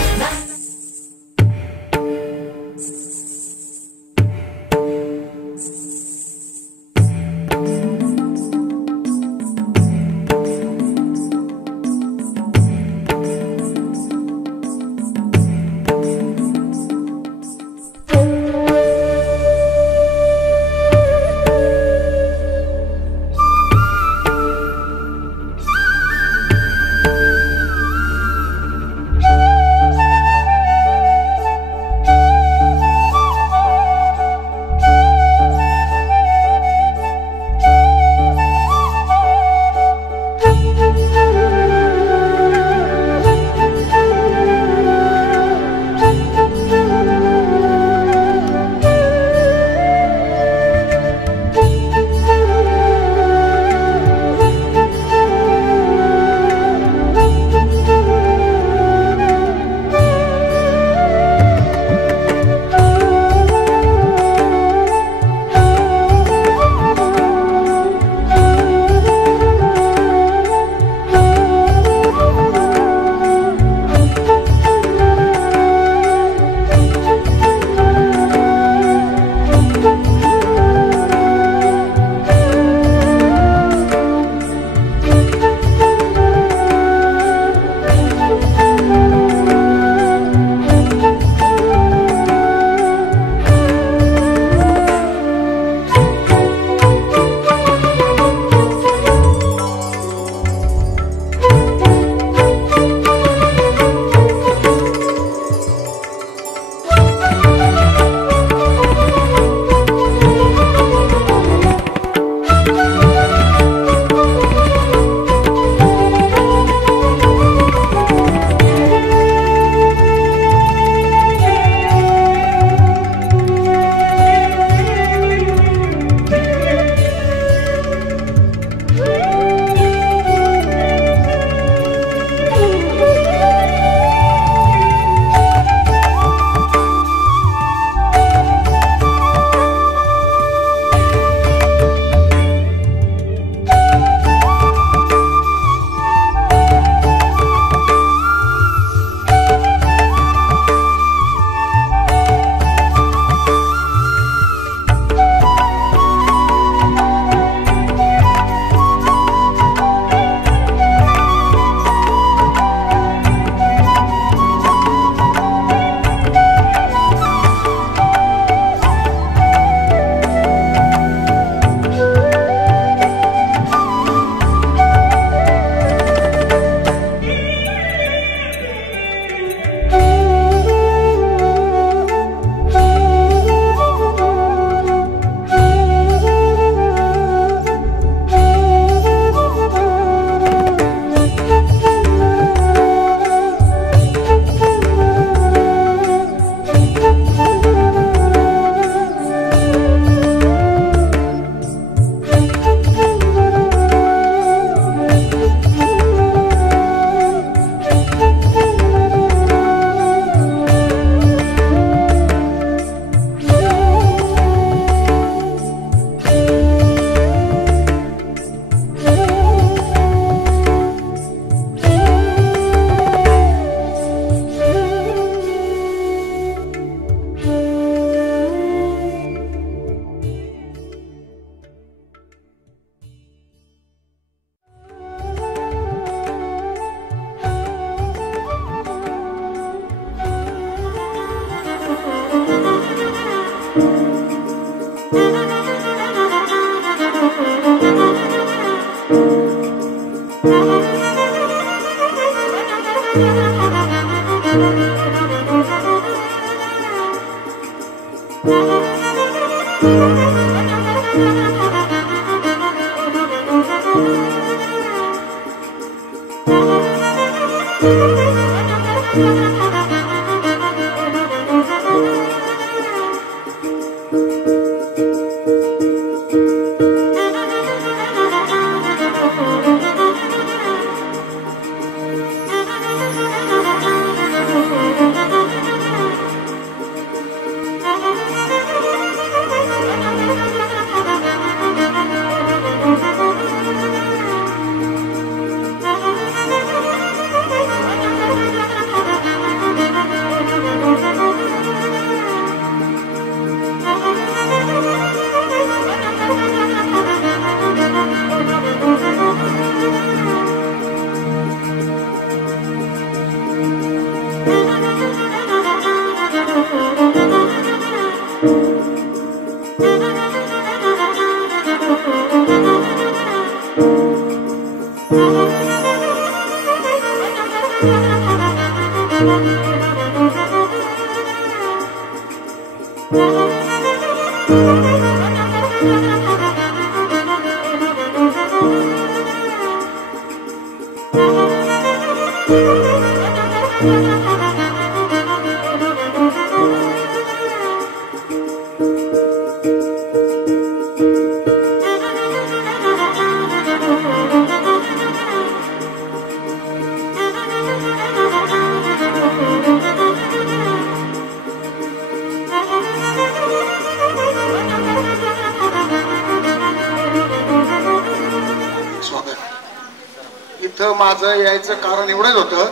माझं यायचं कारण एवढंच होतं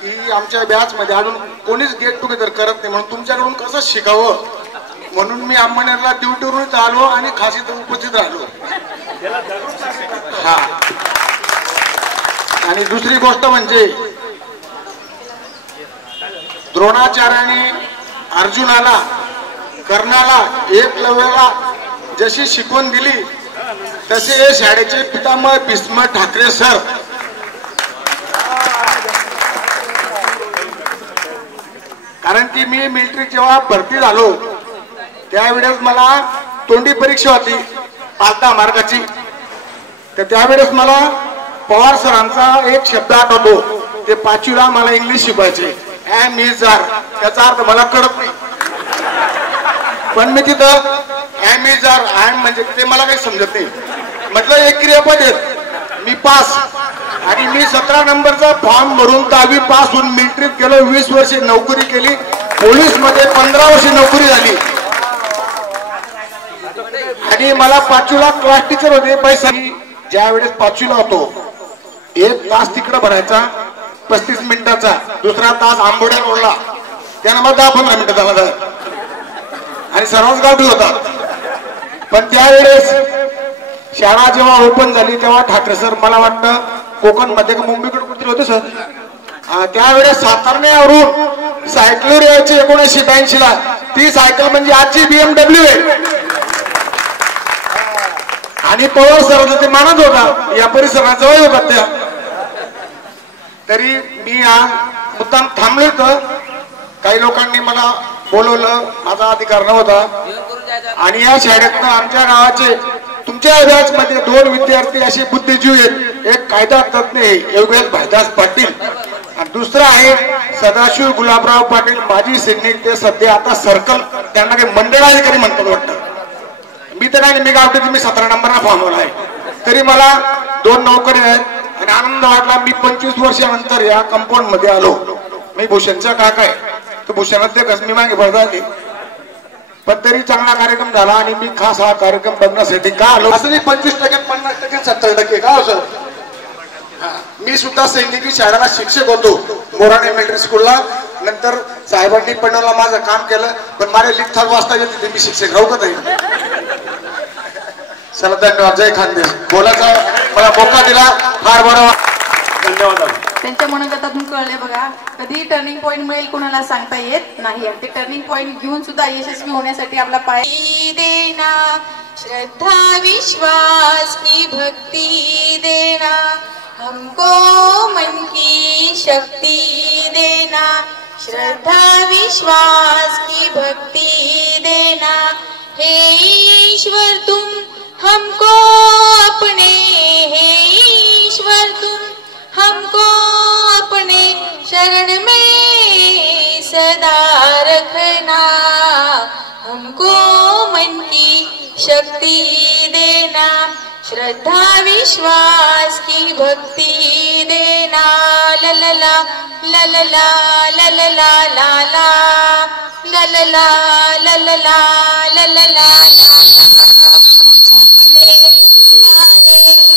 की आमच्या बॅच मध्ये अजून कोणीच गेट टुगेदर करत नाही, म्हणून तुमच्याकडून कसं शिकावं म्हणून मी अंमळनेरला ड्युटीवरून आलो आणि खास इथं उपस्थित राहिलो. हा, आणि दुसरी गोष्ट म्हणजे द्रोणाचार्याने अर्जुनाला कर्णाला एकलव्याला जशी शिकवण दिली तसे हे शाळेचे पितामह भीष्म ठाकरे सर कारण की मी मिलिटरी जेव्हा भरती झालो त्यावेळेस मला तोंडी परीक्षा होती 5-10 मार्काची, तर त्यावेळेस मला पवार सरांचा एक शब्द आठवतो, ते 5वीला मला इंग्लिश शिकवायचे ॲम इज आर, त्याचा अर्थ मला कळत नाही, पण मी तिथं ॲम इज आर ॲम म्हणजे ते मला काही समजत नाही, म्हटलं एक क्रियापद आहे, मी पास. आणि मी 17 नंबरचा फॉर्म भरून 10वी पास होऊन मिलिटरीत गेलो, 20 वर्षे नोकरी केली, पोलीस मध्ये 15 वर्षे नोकरी झाली. आणि मला 5वीला क्लास टीचर होते. पैसा ज्या वेळेस 5वीला होतो 1 तास तिकडे भरायचा 35 मिनिटाचा, दुसरा तास आंबोड्या रोडला, त्यानं मग 10-15 मिनिटं झाला आणि सर्वच गावठी होता. पण त्यावेळेस शाळा जेव्हा ओपन झाली तेव्हा ठाकरे सर मला वाटतं कोकण मध्ये मुंबईकडे कुठे होते सर, त्यावेळेस सातारण्यावरून सायकलवर यायचे 1982 ला, ती सायकल म्हणजे आजची BMW आहे. आणि पवार सर ते मानत होता या परिसराजवळ होता त्या, तरी मी आज मुद्दाम थांबलो होतो. काही लोकांनी मला बोलवलं, माझा अधिकार नव्हता. आणि या शाळेतनं आमच्या गावाचे तुमच्या बॅच मध्ये 2 विद्यार्थी असे बुद्धिजीवी आहेत, एक कायदा तज्ञ योगेश भाईदास पाटील आणि दुसरा आहे सदाशिव गुलाबराव पाटील, माजी सैनिक, ते सध्या आता सर्कल त्यांना काही मंडळाधिकारी म्हणतात वाटतं. मी तर नाही, मी गावठी मी 17 नंबरला फॉर्म आहे, तरी मला 2 नोकरी आहेत आणि आनंद वाटला. मी 25 वर्षानंतर या कंपाऊंड मध्ये आलो. मी भूषणचा काका आहे, तर भूषणात ते कसमी मागे पडतात, पण तरी चांगला कार्यक्रम झाला आणि मी खास हा कार्यक्रम बघण्यासाठी का आलो. असं नाही 25%, 50%, 70% का हो सर. मी सुद्धा सैनिकी शाळेला शिक्षक होतो मोराणे मिलिटरी स्कूलला, नंतर साहेबांनी पडण्याला माझं काम केलं, पण मला लिखताल वाचता येत होते, मी शिक्षक राहू का नाही. चला धन्यवाद, जय खानदेश. बोलायचा मला मोका दिला, फार बरं धन्यवाद. त्यांच्या मनोगतातून कळले बघा, कधी टर्निंग पॉइंट मिळेल कोणाला सांगता येत नाही. ते टर्निंग पॉइंट घेऊन सुद्धा यशस्वी होण्यासाठी आपला पाय देना, श्रद्धा विश्वास की भक्ति देना, हमको मन की शक्ति देना, श्रद्धा विश्वास की भक्ति देना, हे ईश्वर तुम हमको अपने, हे ईश्वर तुम हमको अपने शरण में सदा रखना, हमको मन की शक्ति देना, श्रद्धा विश्वास की भक्ति देना. ललला ललला ललला लाला ललला ललला ललला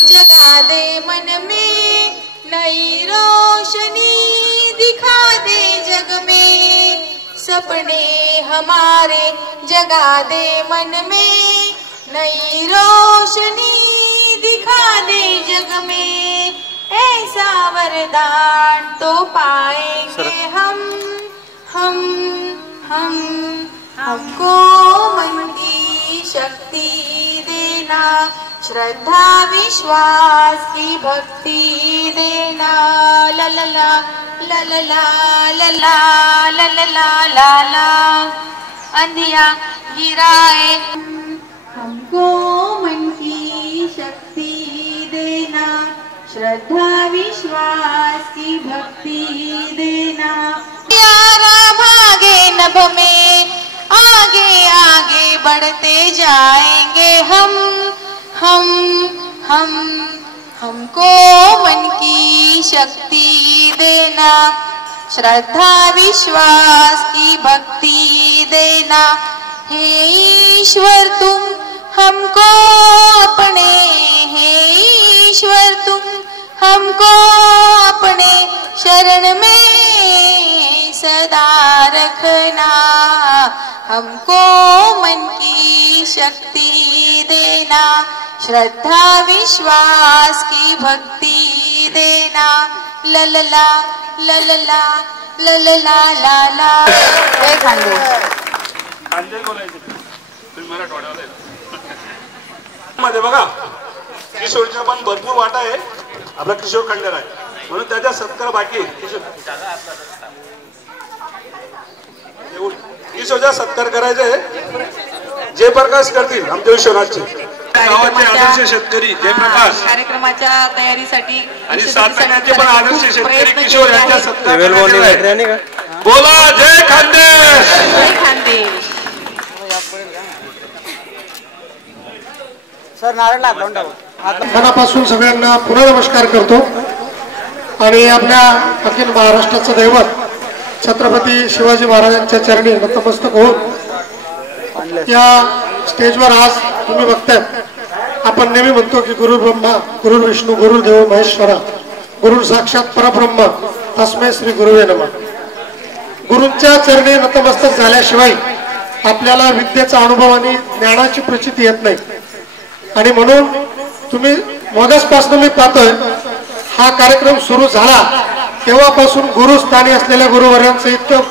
जगा दे मन में नई रोशनी, दिखा दे जग में सपने हमारे, जगा दे मन में नई रोशनी, दिखा दे जग में ऐसा वरदान तो पाएंगे हम हमको मन की की शक्ति देना, श्रद्धा विश्वास की भक्ति देना। ला ला ला ला ला ला ला ला ला ला ला ला। अंधिया गिराए हमको मन की शक्ति देना, श्रद्धा विश्वास की भक्ति देना। यारा भागे नभ में आगे आगे बढ़ते जाएंगे हमको मन की शक्ति देना, श्रद्धा विश्वास की भक्ति देना। हे ईश्वर तुम हमको अपने, हे ईश्वर तुम हमको अपने शरण में सदा रखना, हमको मन की शक्ति देना, श्रद्धा विश्वास की भक्ति देना। ला ला ला ला ला ला ला ला ला ला। जय खानदेश। मध्ये बघा किशोरच्या पण भरपूर वाटा आहे, आपला किशोर खंडेर आहे म्हणून त्याचा सत्कार बाकी किशोरचा सत्कार करायचा आहे। जयप्रकाश करतील आमच्या विश्वनाथचे गावाचे आदर्श शेतकरी जयप्रकाश कार्यक्रमाच्या तयारीसाठी आणि साताऱ्याचे पण आदर्श शेतकरी किशोर यांच्या सत्कार। बोला जय खानदेश। जय खानदेश। सर नारळ मनापासून सगळ्यांना पुन्हा नमस्कार करतो आणि आपल्या अखिल महाराष्ट्राचं दैवत छत्रपती शिवाजी महाराजांच्या चरणी नतमस्तक होऊन या स्टेजवर आज तुम्ही बघताय। आपण नेहमी म्हणतो की गुरु ब्रह्मा गुरु विष्णू गुरुदेव महेश्वरा गुरु साक्षात परब्रह्म तस्मै श्री गुरुवे नमः। गुरूंच्या चरणी नतमस्तक झाल्याशिवाय आपल्याला विद्येचा अनुभव आणि ज्ञानाची प्रचिती येत नाही आणि म्हणून तुम्ही मगासपासून मी पाहतोय हा कार्यक्रम सुरू झाला तेव्हापासून गुरुस्थानी असलेल्या गुरुवर्यांचं इतकं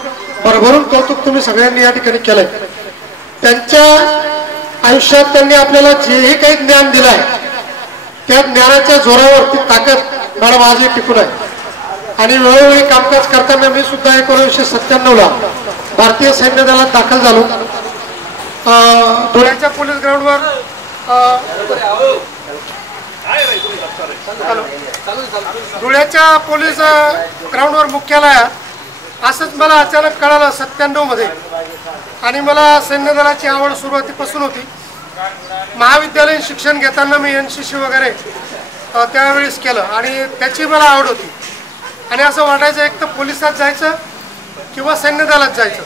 भरभरून कौतुक तुम्ही सगळ्यांनी या ठिकाणी केलंय। त्यांच्या आयुष्यात त्यांनी आपल्याला जेही काही ज्ञान दिलंय त्या ज्ञानाच्या जोरावरती ताकद मॅडम आजही टिकून आहे आणि वेळोवेळी कामकाज करताना मी सुद्धा 1997ला भारतीय सैन्य दलात दाखल झालो। धुळ्याच्या पोलीस ग्राउंडवर धुळ्याच्या पोलीस ग्राउंडवर मुख्यालयात असंच मला अचानक कळालं 97 मध्ये आणि मला सैन्य दलाची आवड सुरुवातीपासून होती। महाविद्यालयीन शिक्षण घेताना मी NCC वगैरे त्यावेळेस केलं आणि त्याची मला आवड होती आणि असं वाटायचं एक तर पोलिसात जायचं किंवा सैन्य दलात जायचं,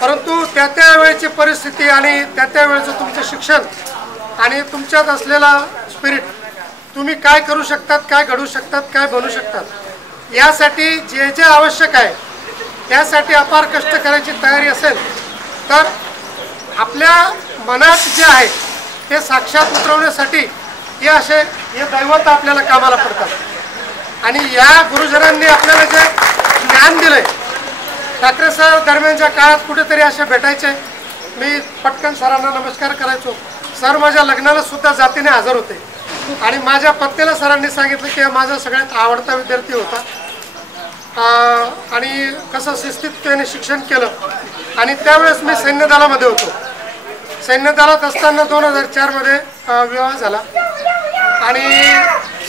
परंतु त्या वेळेची परिस्थिती आणि त्या वेळेचं तुमचं शिक्षण आणि तुमच्यात असलेला स्पिरिट तुम्ही काय करू शकतात, काय घडू शकतात, काय बनू शकतात यासाठी जे जे आवश्यक आहे त्यासाठी अपार कष्ट करायची तयारी असेल तर आपल्या मनात जे आहे ते साक्षात उतरवण्यासाठी हे दैवत आपल्याला कामाला पडतात आणि या गुरुजनांनी आपल्याला जे ज्ञान दिलंय ठाकरे सर दरम्यानच्या काळात कुठेतरी असे भेटायचे, मी पटकन सरांना नमस्कार करायचो। सर माझ्या लग्नाला सुद्धा जातीने हजर होते आणि माझ्या पत्नीला सरांनी सांगितलं की माझा सगळ्यात आवडता विद्यार्थी होता आणि कसं शिस्तीने शिक्षण केलं आणि त्यावेळेस मी सैन्य दलामध्ये होतो। सैन्य दलात असताना 2004 मध्ये विवाह झाला आणि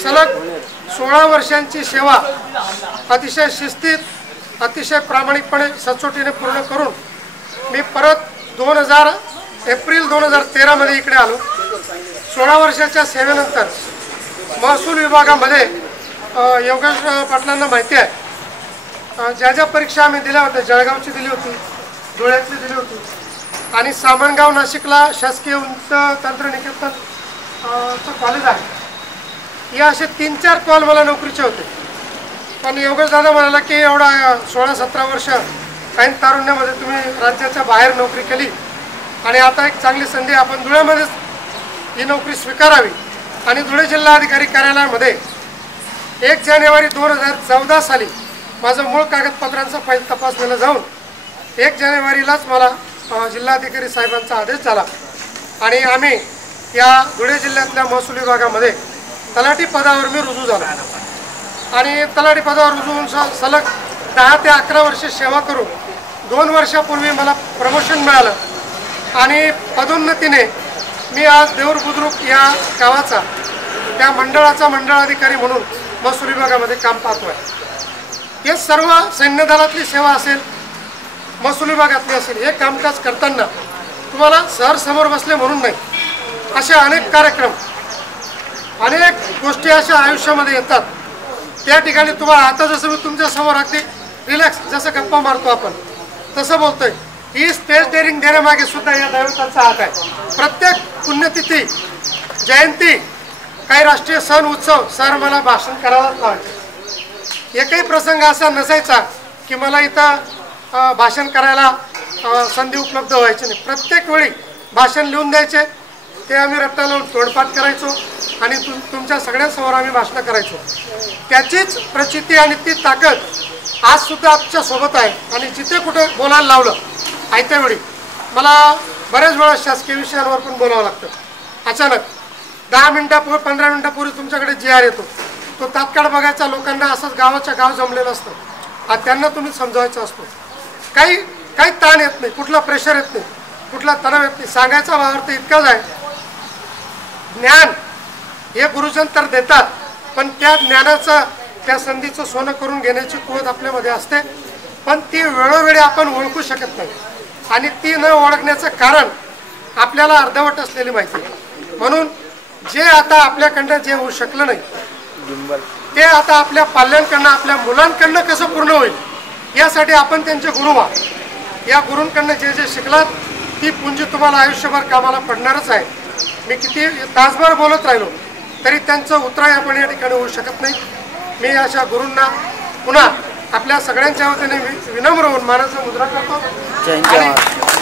सलग 16 वर्षांची सेवा अतिशय शिस्तीत अतिशय प्रामाणिकपणे सचोटीने पूर्ण करून मी परत एप्रिल 2013 मध्ये इकडे आलो। 16 वर्षाच्या सेवेनंतर महसूल विभागामध्ये योगेश पाटलांना माहिती आहे ज्या परीक्षा आम्ही दिल्या होत्या, जळगावची दिली होती, धुळ्यातली दिली होती आणि सामनगाव नाशिकला शासकीय उच्च तंत्रनिकेतन कॉलेज आहे। या असे 3-4 कॉल मला नोकरीचे होते, पण योगेश दादा म्हणाला की एवढा 16-17 वर्ष काही तारुण्यामध्ये तुम्ही राज्याच्या बाहेर नोकरी केली आणि आता एक चांगली संधी आपण धुळ्यामध्येच ही नोकरी स्वीकारावी आणि धुळे जिल्हाधिकारी कार्यालयामध्ये 1 जानेवारी 2014 साली माझं मूळ कागदपत्रांचा फाईल तपासणीला जाऊन 1 जानेवारीलाच मला जिल्हाधिकारी साहेबांचा आदेश झाला आणि आम्ही या धुळे जिल्ह्यातल्या महसूल विभागामध्ये तलाठी पदावर मी रुजू झालो आणि तलाठी पदावर रुजू होऊन सलग 10 ते 11 वर्षे सेवा करून 2 वर्षापूर्वी मला प्रमोशन मिळालं आणि पदोन्नतीने मी आज देऊर बुद्रुक या गावाचा त्या मंडळाचा मंडळाधिकारी म्हणून महसूल विभागामध्ये काम पाहतो आहे. हे सर्व सैन्य दलातली सेवा असेल, महसूल विभागातली असेल, हे कामकाज करताना तुम्हाला सर समोर बसले म्हणून नाही, असे अनेक कार्यक्रम अनेक गोष्टी अशा आयुष्यामध्ये येतात. त्या ठिकाणी तुम्हाला आता जसं मी तुमच्या समोर अगदी रिलॅक्स जसं गप्पा मारतो आपण तसं बोलतोय, ही स्पेस डेअरिंग देण्यामागे सुद्धा या दैवताचा हात आहे. प्रत्येक पुण्यतिथी, जयंती, काही राष्ट्रीय सण उत्सव सर मला भाषण करायलाच लावायचे. एकही प्रसंग असा नसायचा की मला इथं भाषण करायला संधी उपलब्ध व्हायची नाही. प्रत्येक वेळी भाषण लिहून द्यायचे, ते आम्ही रट्टा लावून तोडपाठ करायचो आणि तुमच्या सगळ्यांसमोर आम्ही भाषणं करायचो. त्याचीच प्रचिती आणि ती ताकद आज सुद्धा आमच्या सोबत आहे आणि जिथे कुठे बोलायला लावलं आयत्या वेळी मला बऱ्याच वेळा शासकीय विषयांवर पण बोलावं लागतं. अचानक 10 मिनिटापूर्वी 15 मिनिटापूर्वी तुमच्याकडे GR येतो, तो तात्काळ बघायचा. लोकांना असंच गावाच्या गाव जमलेलं असतं, आज त्यांना तुम्ही समजावायचं असतो. काही ताण येत नाही, कुठला प्रेशर येत नाही, कुठला तणाव येत नाही. सांगायचा वावर तर इतकाच आहे, ज्ञान हे गुरुजन तर देतात, पण त्या ज्ञानाचं त्या संधीचं सोनं करून घेण्याची कुवत आपल्यामध्ये असते, पण ती वेळोवेळी आपण ओळखू शकत नाही आणि ती न ओळखण्याचं कारण आपल्याला अर्धवट असलेली माहिती. म्हणून जे आता आपल्याकडनं जे होऊ शकलं नाही ते आता आपल्या पाल्यांकडनं, आपल्या मुलांकडनं कसं पूर्ण होईल यासाठी आपण त्यांचे गुरु व्हा. या गुरूंकडनं जे जे शिकलात ती पुंजी तुम्हाला आयुष्यभर कामाला पडणारच आहे. मी किती तासभर बोलत राहिलो तरी त्यांचं उतराई आपण या ठिकाणी होऊ शकत नाही. मी अशा गुरूंना पुन्हा आपल्या सगळ्यांच्या वतीने विनम्र होऊन मानाचा मुद्रा करतो आणि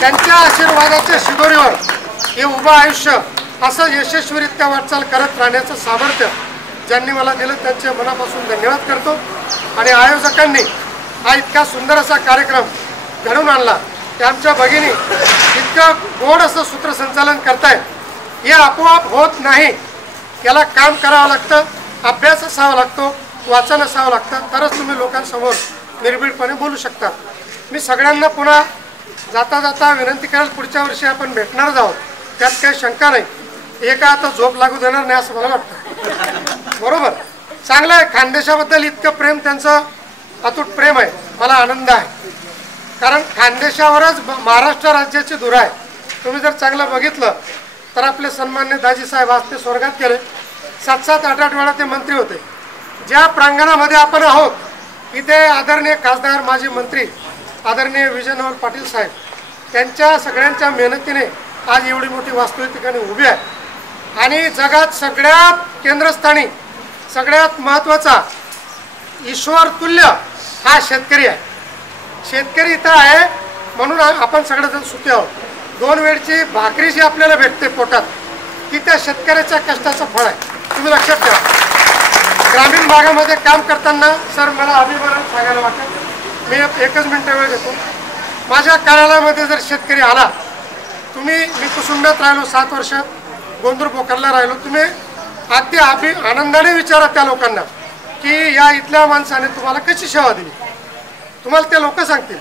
त्यांच्या आशीर्वादाच्या शिदोरीवर हे उभं आयुष्य असं यशस्वीरित्या वाटचाल करत राहण्याचं सामर्थ्य ज्यांनी मला दिलं त्यांचे मनापासून धन्यवाद करतो. आणि आयोजकांनी हा इतका सुंदर असा कार्यक्रम घडवून आणला, ते आमच्या भगिनी इतकं गोड असं सूत्रसंचालन करतायत. हे आपोआप होत नाही, याला काम करावं लागतं, अभ्यास असावा लागतो, वाचन असावं लागतं, तरच तुम्ही लोकांसमोर निर्भीडपणे बोलू शकता. मी सगळ्यांना पुन्हा जाता जाता विनंती कराल, पुढच्या वर्षी आपण भेटणारच आहोत, त्यात काही शंका नाही. हे काय आता झोप लागू देणार नाही असं मला वाटतं. बरोबर, चांगलं आहे. खानदेशाबद्दल इतकं प्रेम, त्यांचं अतूट प्रेम आहे, मला आनंद आहे. कारण खानदेशावरच महाराष्ट्र राज्याची धुरा आहे. तुम्ही जर चांगलं बघितलं तर आपले सन्मान्य दाजीसाहेब आज ते स्वर्गात गेले, 7-7, 8-8 वेळा ते मंत्री होते. ज्या प्रांगणामध्ये आपण आहोत इथे आदरणीय खासदार, माजी मंत्री आदरणीय विजयनवल पाटील साहेब, त्यांच्या सगळ्यांच्या मेहनतीने आज एवढी मोठी वास्तू या ठिकाणी उभी आहे. आणि जगात सगळ्यात केंद्रस्थानी, सगळ्यात महत्त्वाचा, ईश्वर तुल्य हा शेतकरी आहे. शेतकरी इथं आहे म्हणून आपण सगळेजण सुखी आहोत. 2 वेळची भाकरी जी आपल्याला भेटते पोटात ती त्या शेतकऱ्याच्या कष्टाचं फळ आहे, तुम्ही लक्षात ठेवा. ग्रामीण भागामध्ये काम करताना सर मला अभिमान सांगायला वाटतं, मी 1 मिनिट वेळ घेतो. माझ्या कार्यालयामध्ये जर शेतकरी आला, मी कुसुंब्यात राहिलो 7 वर्ष, गोंदूर पोखरला राहिलो, तुम्ही अगदी आनंदाने विचारा त्या लोकांना की या इथल्या माणसाने तुम्हाला कशी सेवा दिली, तुम्हाला ते लोक सांगतील.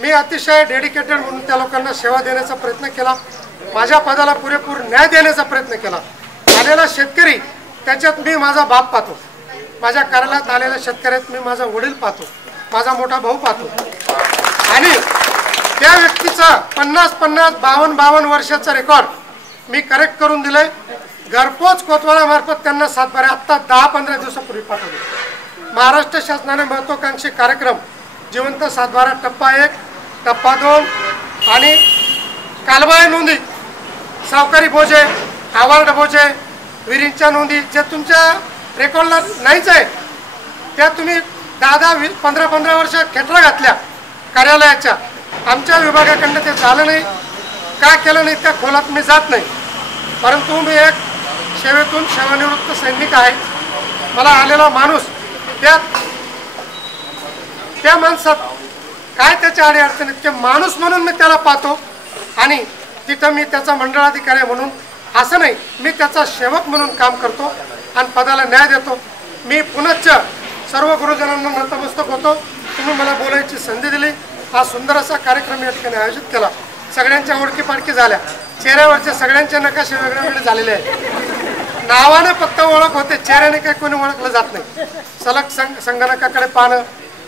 मी अतिशय डेडिकेटेड म्हणून त्या लोकांना सेवा देण्याचा प्रयत्न केला, माझ्या पदाला पुरेपूर न्याय देण्याचा प्रयत्न केला. आलेला शेतकरी त्याच्यात मी माझा बाप पाहतो, माझ्या कार्यालयात आलेल्या शेतकऱ्यात मी माझा वडील पाहतो, माझा मोठा भाऊ पाहतो. आणि त्या व्यक्तीचा 50-50, 52-52 वर्षाचा रेकॉर्ड मी करेक्ट करून दिलंय. घरपोच कोतवालामार्फत त्यांना सातबारे आत्ता 10-15 दिवसापूर्वी पाठवले. महाराष्ट्र शासनाने महत्वाकांक्षी कार्यक्रम जिवंत सातबारा टप्पा 1, टप्पा 2 आणि कालबाह्य नोंदी, सावकारी बोजे, अवॉर्ड बोजे, विहिरींच्या नोंदी जे तुमच्या रेकॉर्डला नाहीच आहे, त्या तुम्ही 10-10, 15-15 वर्ष खेटरा घातल्या कार्यालयाच्या. आमच्या विभागाकडनं ते झालं नाही. का केलं नाही त्या खोलात मी जात नाही, परंतु मी एक सेवेतून सेवानिवृत्त सैनिक आहे. मला आलेला माणूस त्या माणसात काय त्याच्या अडीअडचणीत ते माणूस म्हणून मी त्याला पाहतो आणि तिथं मी त्याचा मंडळाधिकारी म्हणून असं नाही, मी त्याचा सेवक म्हणून काम करतो आणि पदाला न्याय देतो. मी पुनश्च सर्व गुरुजनांना नतमस्तक होतो. तुम्ही मला बोलायची संधी दिली. हा सुंदर असा कार्यक्रम या ठिकाणी आयोजित केला. सगळ्यांच्या ओळखीपाडकी झाल्या. चेहऱ्यावरचे सगळ्यांचे नकाशे वेगळे झालेले आहेत. नावाने फक्त ओळख होते, चेहऱ्याने काही कोणी ओळखलं जात नाही. सलग संगणकाकडे पाहणं,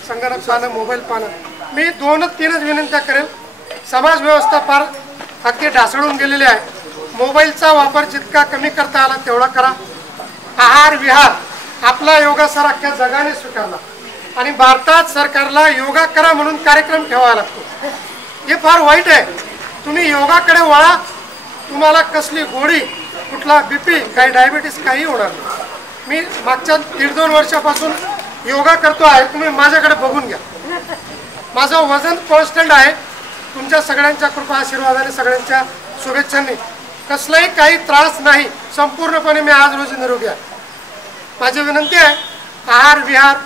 संगणक पाहणं, मोबाईल पाहणं. मी 2-3 विनंत्या करेल. समाज व्यवस्था फार अगदी ढासळून गेलेली आहे. मोबाईलचा वापर जितका कमी करता आला तेवढा करा. आहार विहार आपला योगा सर अख्ख्या जगाने स्वीकारला आणि भारतात सरकारला योगा करा म्हणून कार्यक्रम ठेवावा लागतो. हे फार वाईट आहे. तुम्ही योगाकडे वळा. तुम्हाला कसली गोळी, कुठला BP, काही डायबिटीस काही होणार नाही. मी मागच्या 1.5-2 वर्षापासून योगा करतो आहे. तुम्ही माझ्याकडे बघून घ्या. माझं वजन कॉन्स्टंट आहे. तुमच्या सगळ्यांच्या कृपा आशीर्वादाने, सगळ्यांच्या शुभेच्छांनी कसलाही काही त्रास नाही. संपूर्णपणे मी आज रोजी निरोगी आहे. माझी विनंती आहे, आहार विहार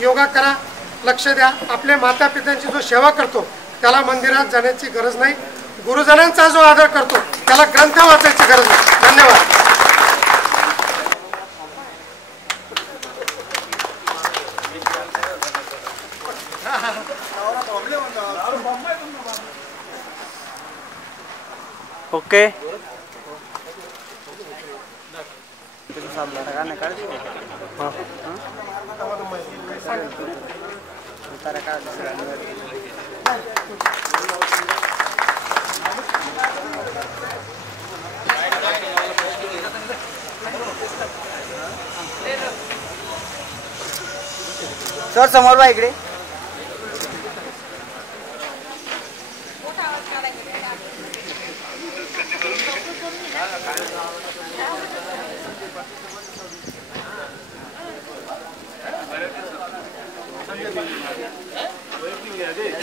योगा करा, लक्ष द्या. आपले माता पित्यांची जो सेवा करतो त्याला मंदिरात जाण्याची गरज नाही. गुरुजनांचा जो आदर करतो त्याला ग्रंथ वाचायची गरज नाही. धन्यवाद. ओके. सर समोर बा इकडे.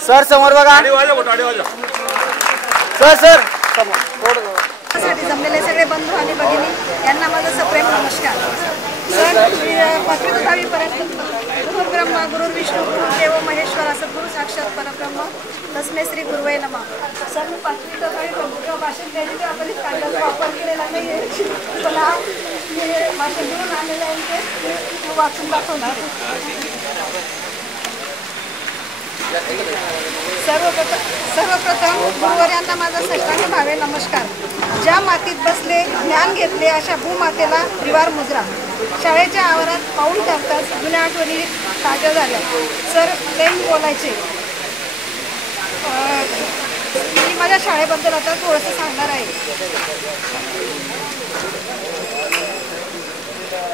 सर समोर बघा. सर साठी जमलेले सगळे बंधू आणि भगिनी यांना माझा सप्रेम नमस्कार. सर, 5वी ते 10वी पर्यंत गुरुर्ब्रह्मा गुरुर्विष्णू गुरुर्देव महेश्वर सद्गुरु साक्षात परब्रह्म तस्मै श्री गुरुवे नमः. सर, मी 5वी ते 10वी जेव्हा भाषण द्यायचे तेव्हा कधीच कागदाचा वापर केलेला नाही आहे. पण मी भाषण देऊन आलेलं आहे ते वाचून दाखवणार. सर्वप्रथम गुरुवर्यांना माझा साष्टांग भावे नमस्कार. ज्या मातीत बसले ज्ञान घेतले अशा भूमातेला त्रिवार मुद्रा. शाळेच्या आवारात पाऊल टाकताच जुन्या आठवणी ताज्या झाल्या. सर, लई बोलायचे. मी माझ्या शाळेबद्दल आता थोडंसं सांगणार आहे.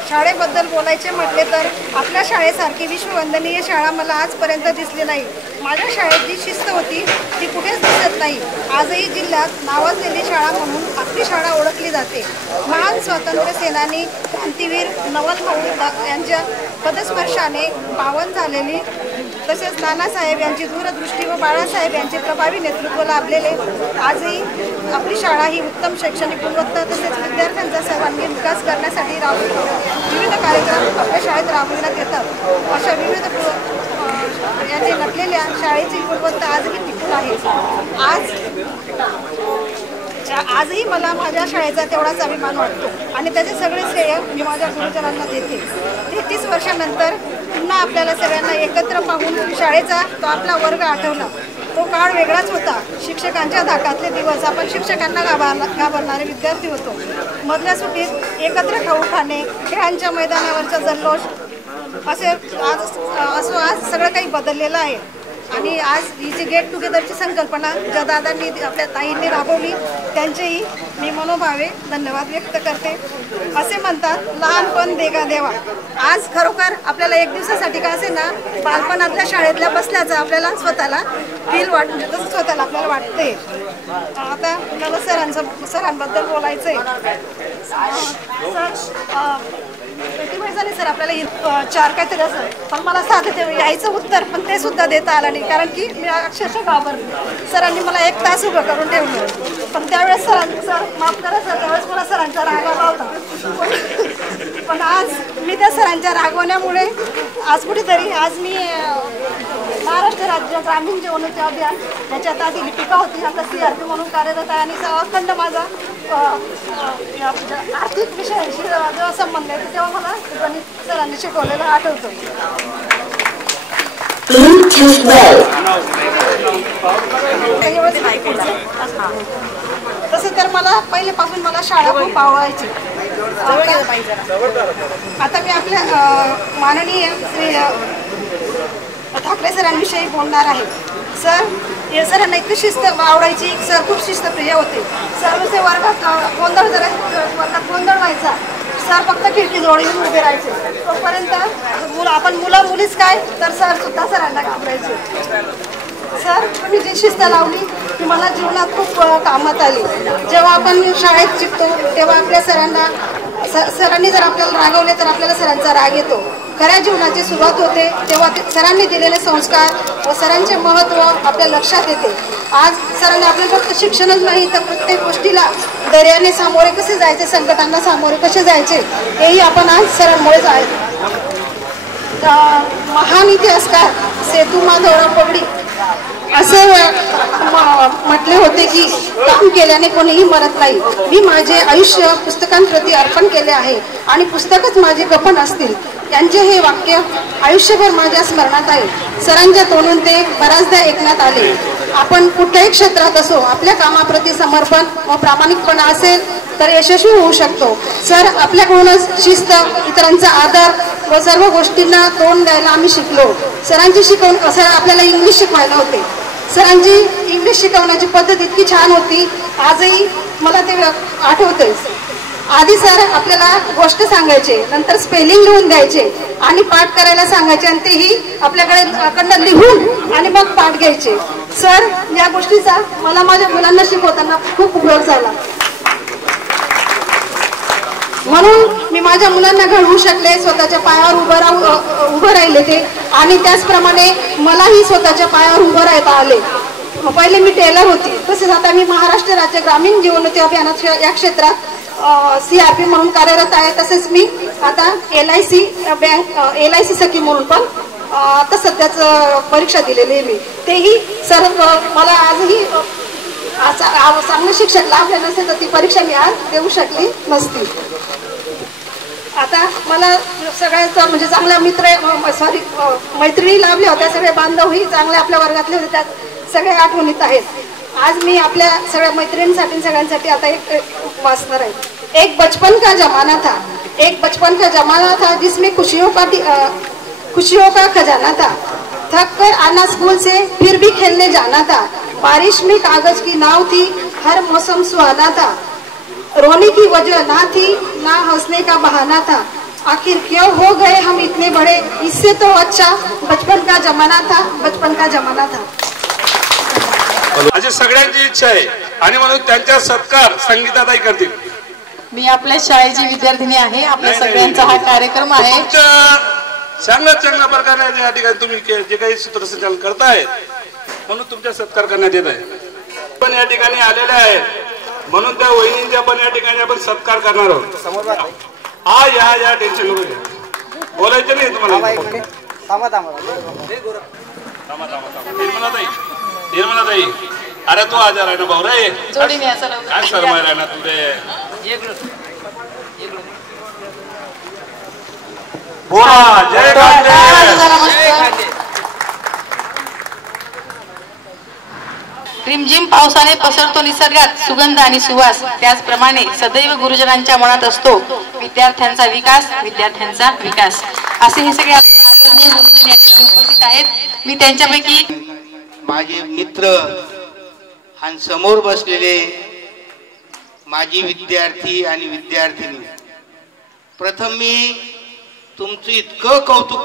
शाळेबद्दल बोलायचे म्हटले तर आपल्या शाळेसारखी विश्ववंदनीय शाळा मला आजपर्यंत दिसली नाही. माझ्या शाळेत जी शिस्त होती ती कुठेच दिसत नाही. आजही जिल्ह्यात नावाजलेली शाळा म्हणून आपली शाळा ओळखली जाते. महान स्वातंत्र्य सेनानी क्रांतीवीर नवल भाऊ यांच्या पदस्पर्शाने पावन झालेली, तसेच नानासाहेब यांची दूरदृष्टी व बाळासाहेब यांचे प्रभावी नेतृत्व लाभलेले आजही आपली शाळा ही उत्तम शैक्षणिक गुणवत्ता तसेच विद्यार्थ्यांचा सर्वांगीण विकास करण्यासाठी विविध कार्यक्रम आपल्या शाळेत राबविण्यात येतात. अशा विविध यांनी नटलेल्या शाळेची गुणवत्ता आजही टिकून आहे. आजही मला माझ्या शाळेचा तेवढाच अभिमान वाटतो आणि त्याचे सगळे श्रेय मी माझ्या गुरुजनांना देते. 33 वर्षानंतर पुन्हा आपल्याला सगळ्यांना एकत्र पाहून शाळेचा तो आपला वर्ग आठवला. तो काळ वेगळाच होता. शिक्षकांच्या धाकातले दिवस. आपण शिक्षकांना घाबरणारे विद्यार्थी होतो. मधल्या सुट्टीत एकत्र खाऊ खाणे, खेळांच्या मैदानावरचा जल्लोष असं आज सगळं काही बदललेलं आहे. आणि आज ही जी गेट टुगेदरची संकल्पना ज्या दादांनी आपल्या ताईंनी राबवली त्यांचेही मी मनोभावे धन्यवाद व्यक्त करते. असे म्हणतात लहानपण देगा देवा. आज खरोखर आपल्याला एक दिवसासाठी का असे ना बालपणातल्या शाळेतल्या बसल्याचं आपल्याला स्वतःला फील वाटतं, तसं स्वतःला आपल्याला वाटते. आता मला सरांबद्दल बोलायचं आहे. सर, आपल्याला 4 काहीतरी असं, पण मला साधं ते यायचं उत्तर पण ते सुद्धा देता आलं नाही, कारण की मी अक्षरशः घाबरले. सरांनी मला 1 तास उभं करून ठेवलं. पण त्यावेळेस सर माफ करा सर, त्यावेळेस मला सरांचा राग आला होता. पण आज मी त्या सरांच्या रागवण्यामुळे आज कुठेतरी आज मी महाराष्ट्र राज्य ग्रामीण जीवनोन्नती अभियान त्याच्यात आधी लिपिका होती, आता CRP म्हणून कार्यरत आहे आणि अखंड माझा आर्थिक विषयाशी जेव्हा संबंध आहे तेव्हा मला गणित सरांनी शिकवलेलं आठवतं. तसं तर मला पहिल्यापासून मला शाळा खूप आवडायची. आता मी आपल्या माननीय श्री ठाकरे सरांविषयी बोलणार आहे. सर हे सरांना इतकी शिस्त आवडायची, सर खूप शिस्तप्रिय होते. सर वर्गात गोंधळ व्हायचा, सर फक्त खिडकीजवळ येऊन उभे राहायचे. तोपर्यंत आपण मुलीच काय तर सर सुद्धा सरांना घाबरायचे. सर तुम्ही जी शिस्त लावली ती मला जीवनात खूप कामात आली. जेव्हा आपण शाळेत शिकतो तेव्हा आपल्या सरांनी जर आपल्याला रागवले तर आपल्याला सरांचा राग येतो. खऱ्या जीवनाची सुरुवात होते तेव्हा सरांनी दिलेले संस्कार व सरांचे महत्त्व आपल्या लक्षात येते. आज सरांनी आपल्याला फक्त शिक्षणच नाही तर प्रत्येक गोष्टीला धैर्याने सामोरे कसे जायचे, संकटांना सामोरे कसे जायचे हेही आपण आज सरांमुळेच आहे. महान इतिहासकार सेतू माधवराव पगडी असे म्हटले होते की काम केल्याने कोणीही मरत नाही. मी माझे आयुष्य पुस्तकांप्रती अर्पण केले आहे आणि पुस्तकच माझे कफन असतील. त्यांचे हे वाक्य आयुष्यभर माझ्या स्मरणात आहे. सरांच्या तोंडून ते बऱ्याचदा ऐकण्यात आले. आपण कुठल्याही क्षेत्रात असो आपल्या कामाप्रती समर्पण व प्रामाणिकपणा असेल तर यशस्वी होऊ शकतो. सर आपल्याकडूनच शिस्त, इतरांचा आदर व सर्व गोष्टींना तोंड द्यायला आम्ही शिकलो. सरांची शिकवण सर आपल्याला इंग्लिश शिकवायला होते. सरांची इंग्लिश शिकवण्याची पद्धत इतकी छान होती, आजही मला ते आठवते. आधी सर आपल्याला गोष्ट सांगायचे, नंतर स्पेलिंग लिहून द्यायचे आणि पाठ करायला सांगायचे आणि तेही आपल्याकडे लिहून आणि मग पाठ घ्यायचे. सर या गोष्टीचा मला माझ्या मुलांना शिकवताना खूप उपयोग झाला. म्हणून मी माझ्या मुलांना घडवू शकले, स्वतःच्या पायावर उभं राहिले ते आणि त्याचप्रमाणे मलाही स्वतःच्या पायावर उभं राहता आले. पहिले मी टेलर होती, तसेच आता मी महाराष्ट्र राज्य ग्रामीण जीवनोन्नती अभियानात या क्षेत्रात CRP म्हणून कार्यरत आहे. तसेच मी आता LIC सखी म्हणून पण आता सध्याच परीक्षा दिलेली आहे मी. तेही सर मला आजही चांगलं शिक्षण लाभले नसते तर ती परीक्षा मी आज देऊ शकली नसती. आता मला सगळ्याच म्हणजे चांगल्या मैत्रिणी लाभल्या होत्या, सगळे बांधवही चांगले आपल्या वर्गातले होते, त्यात सगळ्या आठवणीत आहेत. आज मी आपल्या सगळ्या मैत्रिणींसाठी सगळ्यांसाठी आता एक वाचणार आहे. एक बचपन का जमाना था जिसमें खुशियों का खजाना था. थक कर आना स्कूल से फिर भी खेलने जाना था. बारिश में कागज की नाव थी, हर मौसम सुहाना था. रोने की वजह ना थी, ना हंसने का बहाना था. आखिर क्यों हो गए हम इतने बड़े, इससे तो अच्छा बचपन का जमाना था. अशी सगळ्यांची इच्छा आहे आणि म्हणून त्यांच्या सत्कार संगीताताई करतील. मी आपल्या शाळेची विद्यार्थिनी आहे. आपल्या सगळ्यांचा हा कार्यक्रम आहे. चांगल्या प्रकारे या ठिकाणी तुम्ही जे काही सूत्रसंचालन करताय म्हणून तुमचा सत्कार करण्यात येत आहे. पण या ठिकाणी आलेल्या आहेत म्हणून त्या वहिनींचा पण या ठिकाणी आपण सत्कार करणार आहोत. या टेन्शन नको, बोलायचं नाही तुम्हाला. निर्मलाताई अरे तू आजार आहे ना भाऊ रे, काय शरमाय राय ना तुझे. बोला जय ठाकरे. रिमझिम पावसाने पसरतो निसर्गात सुगंध आणि सुवास, त्याचप्रमाणे सदैव गुरुजनांच्या मनात असतो विद्यार्थ्यांचा विकास. असे हे सगळे उपस्थित आहेत. मी त्यांच्यापैकी माझे मित्र आणि समोर बसलेले माझी विद्यार्थी आणि विद्यार्थिनी, प्रथम मी तुमचं इतकं कौतुक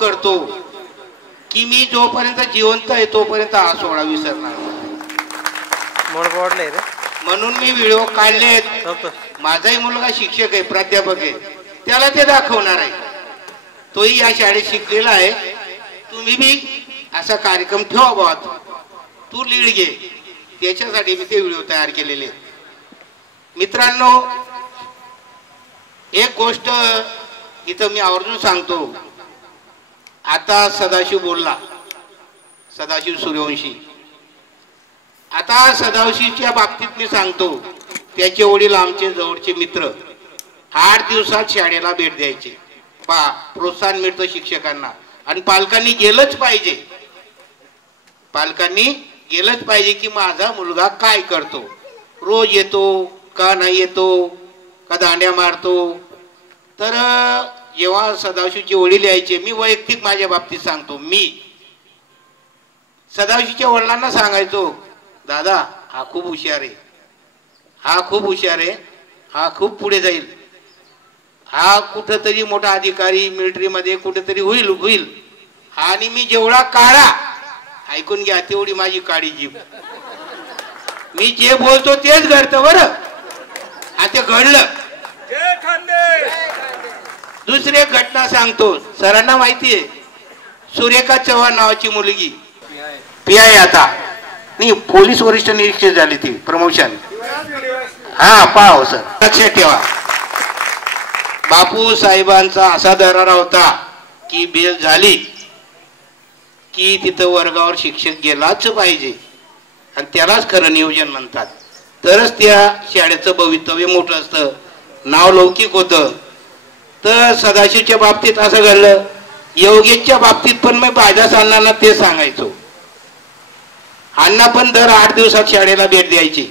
करतो की मी जोपर्यंत जिवंत आहे तोपर्यंत हा सोहळा विसरणार. म्हणून मी व्हिडिओ काढलेत. माझाही मुलगा शिक्षक आहे, प्राध्यापक आहे, त्याला ते दाखवणार आहे. तोही या शाळेत शिकलेला आहे. तुम्ही बी असा कार्यक्रम ठेवा बा, तू लीड घे, त्याच्यासाठी मी ते व्हिडिओ तयार केलेले. मित्रांनो, एक गोष्ट इथं मी आवर्जून सांगतो. आता सदाशिव बोलला सदाशिव सूर्यवंशी. आता सदाशिवच्या बाबतीत मी सांगतो, त्याचे वडील आमचे जवळचे मित्र 8 दिवसात शाळेला भेट द्यायचे. प्रोत्साहन मिळतं शिक्षकांना. आणि पालकांनी गेलंच पाहिजे, पालकांनी गेलंच पाहिजे की माझा मुलगा काय करतो, रोज येतो का नाही येतो, का दांड्या मारतो. तर जेव्हा सदाशिवचे वडील यायचे, मी वैयक्तिक माझ्या बाबतीत सांगतो, मी सदाशिवच्या वडिलांना सांगायचो, दादा हा खूप हुशार आहे, हा खूप हुशार आहे, हा खूप पुढे जाईल, हा कुठंतरी मोठा अधिकारी मिलिटरीमध्ये कुठेतरी होईल होईल. आणि मी जेवढा काळा, ऐकून घ्या, तेवढी माझी काळी जीभ, मी जे बोलतो तेच घडतं बरं. आता घडलं. दुसरी एक घटना सांगतो, सरांना माहिती आहे, सुरेखा चव्हाण नावाची मुलगी PI आता नाही, पोलीस वरिष्ठ निरीक्षक झाली ती, प्रमोशन. हा पाव सर, लक्षात ठेवा. बापू साहेबांचा असा दरारा होता की बेल झाली की तिथं वर्गावर शिक्षक गेलाच पाहिजे, आणि त्यालाच खरं नियोजन म्हणतात. तरच त्या शाळेचं भवितव्य मोठं असतं, नाव लौकिक होतं. तर सदाशिवच्या बाबतीत असं घडलं. योगेशच्या बाबतीत पण मी बायदास अण्णांना ते सांगायचो. अण्णा पण दर 8 दिवसात शाळेला भेट द्यायची.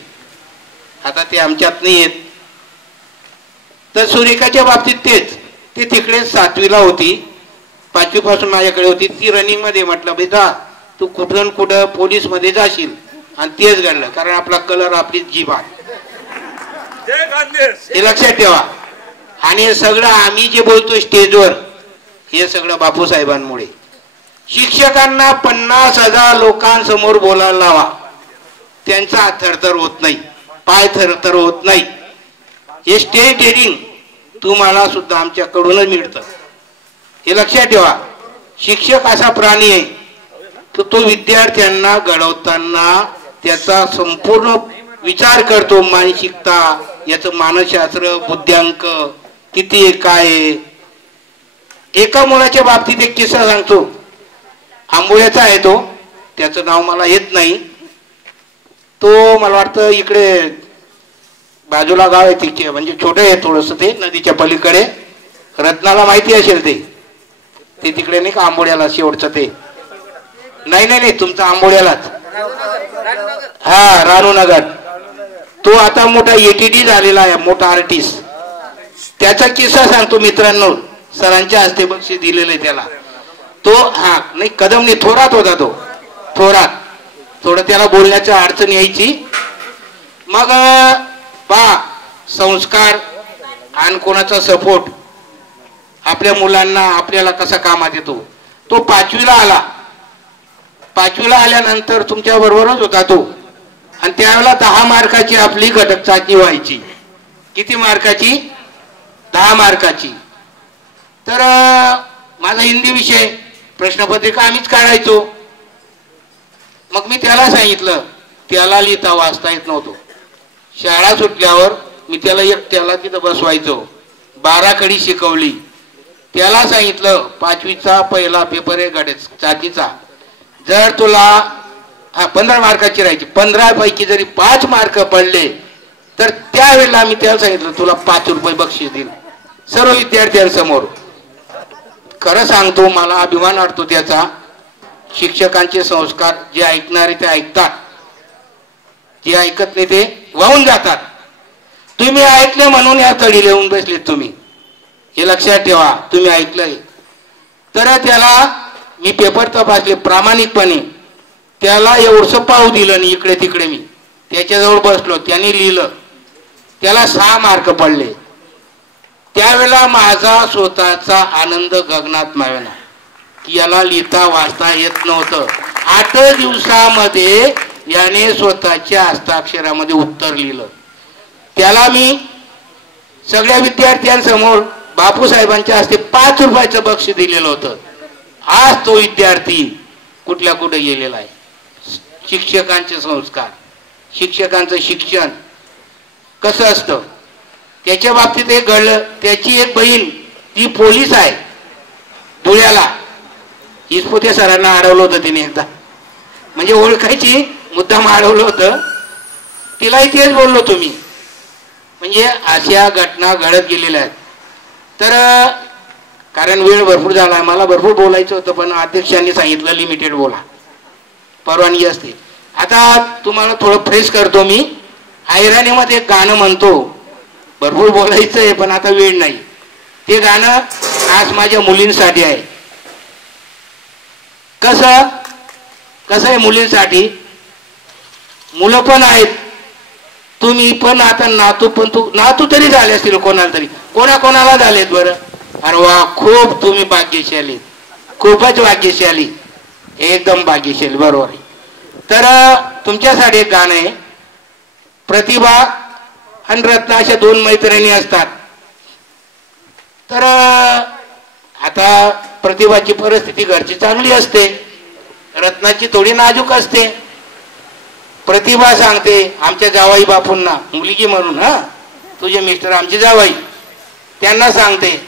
आता ते आमच्यात नाही येत. तर सुरेखाच्या बाबतीत तेच, ती तिकडे 7वीला होती, 5वी पासून माझ्याकडे होती. ती रनिंग मध्ये, म्हटलं बेटा तू कुठून कुठं पोलीस मध्ये जाशील, आणि तेच घडलं. कारण आपला कलर आपली जीभ आहे, हे लक्षात ठेवा. आणि हे सगळं आम्ही जे बोलतो स्टेजवर, हे सगळं बापू साहेबांमुळे. शिक्षकांना 50,000 लोकांसमोर बोलायला लावा, त्यांचा हात थरथर होत नाही, पाय थरथर होत नाही. हे स्टेज डेअरिंग तुम्हाला सुद्धा आमच्याकडूनच मिळतं, हे लक्षात ठेवा. शिक्षक असा प्राणी आहे की तो विद्यार्थ्यांना घडवताना त्याचा संपूर्ण विचार करतो. मानसिकता, याचं मानसशास्त्र, बुद्ध्यांक किती आहे, काय आहे. एका मुलाच्या बाबतीत एक किस्सा सांगतो. आंबोळ्याचा आहे तो, त्याचं नाव मला येत नाही. तो मला वाटतं इकडे बाजूला गाव आहे तिथे, म्हणजे छोटं आहे थोडंसं, ते नदीच्या पलीकडे. रत्नाला माहिती असेल ते तिकडे नाही का आंबोळ्याला शेवटचं ते, नाही तुमचा आंबोळ्यालाच, हा रानूनगर. तो आता मोठा ATD झालेला आहे, मोठा आर्टिस्ट. त्याचा किस्सा सांगतो मित्रांनो, सरांच्या हस्ते बक्षीस दिलेलं आहे त्याला. तो हा नाही कदम नाही, थोरात होता तो, थोरात. थोडं त्याला बोलण्याच्या अडचण यायची. मग संस्कार आणि कोणाचा सपोर्ट आपल्या मुलांना आपल्याला कसा कामात येतो. तो 5वीला आला. 5वीला आल्यानंतर तुमच्या बरोबरच होता तो. आणि त्यावेळेला 10 मार्काची आपली घटक चाचणी व्हायची. किती मार्काची? 10 मार्काची. तर माझा हिंदी विषय, प्रश्नपत्रिका आम्हीच काढायचो. मग मी त्याला सांगितलं, त्याला लिहिता वाचता येत नव्हतं. शाळा सुटल्यावर मी त्याला एकट्याला तिथं बसवायचो, 12 कडी शिकवली. त्याला सांगितलं 5वीचा पहिला पेपर आहे गणित चाचणीचा, जर तुला 15 मार्काची राहायची, 15 पैकी जरी 5 मार्क पडले तर त्यावेळेला मी त्याला सांगितलं तुला 5 रुपये बक्षीस देईल सर्व विद्यार्थ्यांसमोर. खरं सांगतो, मला अभिमान वाटतो त्याचा. शिक्षकांचे संस्कार जे ऐकणारे ते ऐकतात, जे ऐकत नाही ते वाहून जातात. तुम्ही ऐकले म्हणून या तडी लिहून बसलेत तुम्ही, हे लक्षात ठेवा. तुम्ही ऐकलंय तर त्याला मी पेपर तपासले प्रामाणिकपणे. त्याला एवढंसं पाहू दिलं नाही इकडे तिकडे. मी त्याच्याजवळ बसलो, त्यांनी लिहिलं, त्याला 6 मार्क पडले. त्यावेळेला माझा स्वतःचा आनंद गगनात मावेना की याला लिहिता वाचता येत नव्हतं. 8 दिवसामध्ये याने स्वतःच्या हस्ताक्षरामध्ये उत्तर लिहिलं. त्याला मी सगळ्या विद्यार्थ्यांसमोर बापूसाहेबांच्या हस्ते 5 रुपयाचं बक्षीस दिलेलं होतं. आज तो विद्यार्थी कुठल्या कुठे गेलेला आहे. शिक्षकांचे संस्कार, शिक्षकांचं शिक्षण कसं असतं त्याच्या बाबतीत एक घडलं. त्याची एक बहीण ती पोलीस आहे धुळ्याला. इसपोते सरांना अडवलं होतं तिने एकदा. म्हणजे ओळखायची मुद्दाम अडवलं होतं, तिलाही तेच बोललो तुम्ही. म्हणजे अशा घटना घडत गेलेल्या आहेत. तर कारण वेळ भरपूर झाला, मला भरपूर बोलायचं होतं, पण अध्यक्षांनी सांगितलं लिमिटेड बोला, परवानगी असते. आता तुम्हाला थोडं फ्रेश करतो मी. ऐराणीमध्ये एक गाणं म्हणतो, भरपूर बोलायचं आहे पण आता वेळ नाही. ते गाणं आज माझ्या मुलींसाठी आहे. कसं आहे मुलींसाठी, मुलं पण आहेत, तुम्ही पण आता नातू तरी झाले असतील, कोणाला तरी, कोणाला झालेत बरं? अरे वा, खूप तुम्ही भाग्यशाली, खूपच भाग्यशाली, एकदम भाग्यशाली, बरोबर आहे. तर तुमच्यासाठी एक गाणं आहे. प्रतिभा आणि रत्ना अशा दोन मैत्रिणी असतात. तर आता प्रतिभाची परिस्थिती घरची चांगली असते, रत्नाची थोडी नाजूक असते. प्रतिभा सांगते आमच्या जावाई बापूंना, मुलगी म्हणून, हा तुझे मिस्टर आमचे जावाई, त्यांना सांगते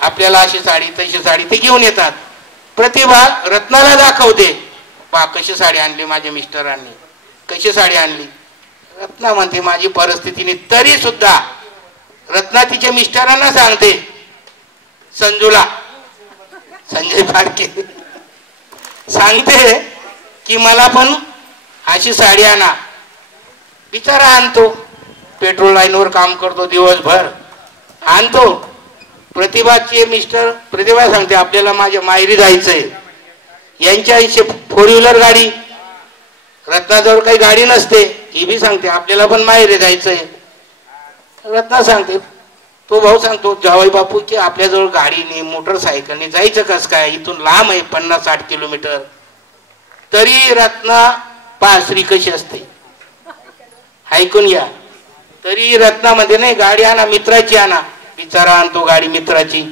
आपल्याला अशी साडी तशी साडी, ते घेऊन येतात. प्रतिभा रत्नाला दाखवते, पा कशी साडी आणली माझ्या मिस्टरांनी, कशी साडी आणली. रत्ना म्हणते माझी परिस्थितीने, तरी सुद्धा रत्ना तिच्या मिस्टरांना सांगते, संजूला, संजय फाडके सांगते की मला पण अशी साडी आणा. बिचारा आणतो, पेट्रोल लाईनवर काम करतो दिवसभर, आणतो. प्रतिभाचे मिस्टर, प्रतिभा सांगते आपल्याला माझ्या माहेरी जायचंय, यांच्या इथे 4 व्हीलर गाडी, रत्नाजवळ काही गाडी नसते, ही बी सांगते आपल्याला पण माहेरी जायचंय. रत्ना सांगते, तो भाऊ सांगतो जावई बापू की आपल्याजवळ गाडीने मोटरसायकलने जायचं कस काय, इथून लांब आहे 50-60 किलोमीटर. तरी रत्ना पासरी कशी असते ऐकून घ्या. तरी रत्नामध्ये नाही, गाडी आणा, मित्राची आणा. बिचारा आणतो गाडी मित्राची,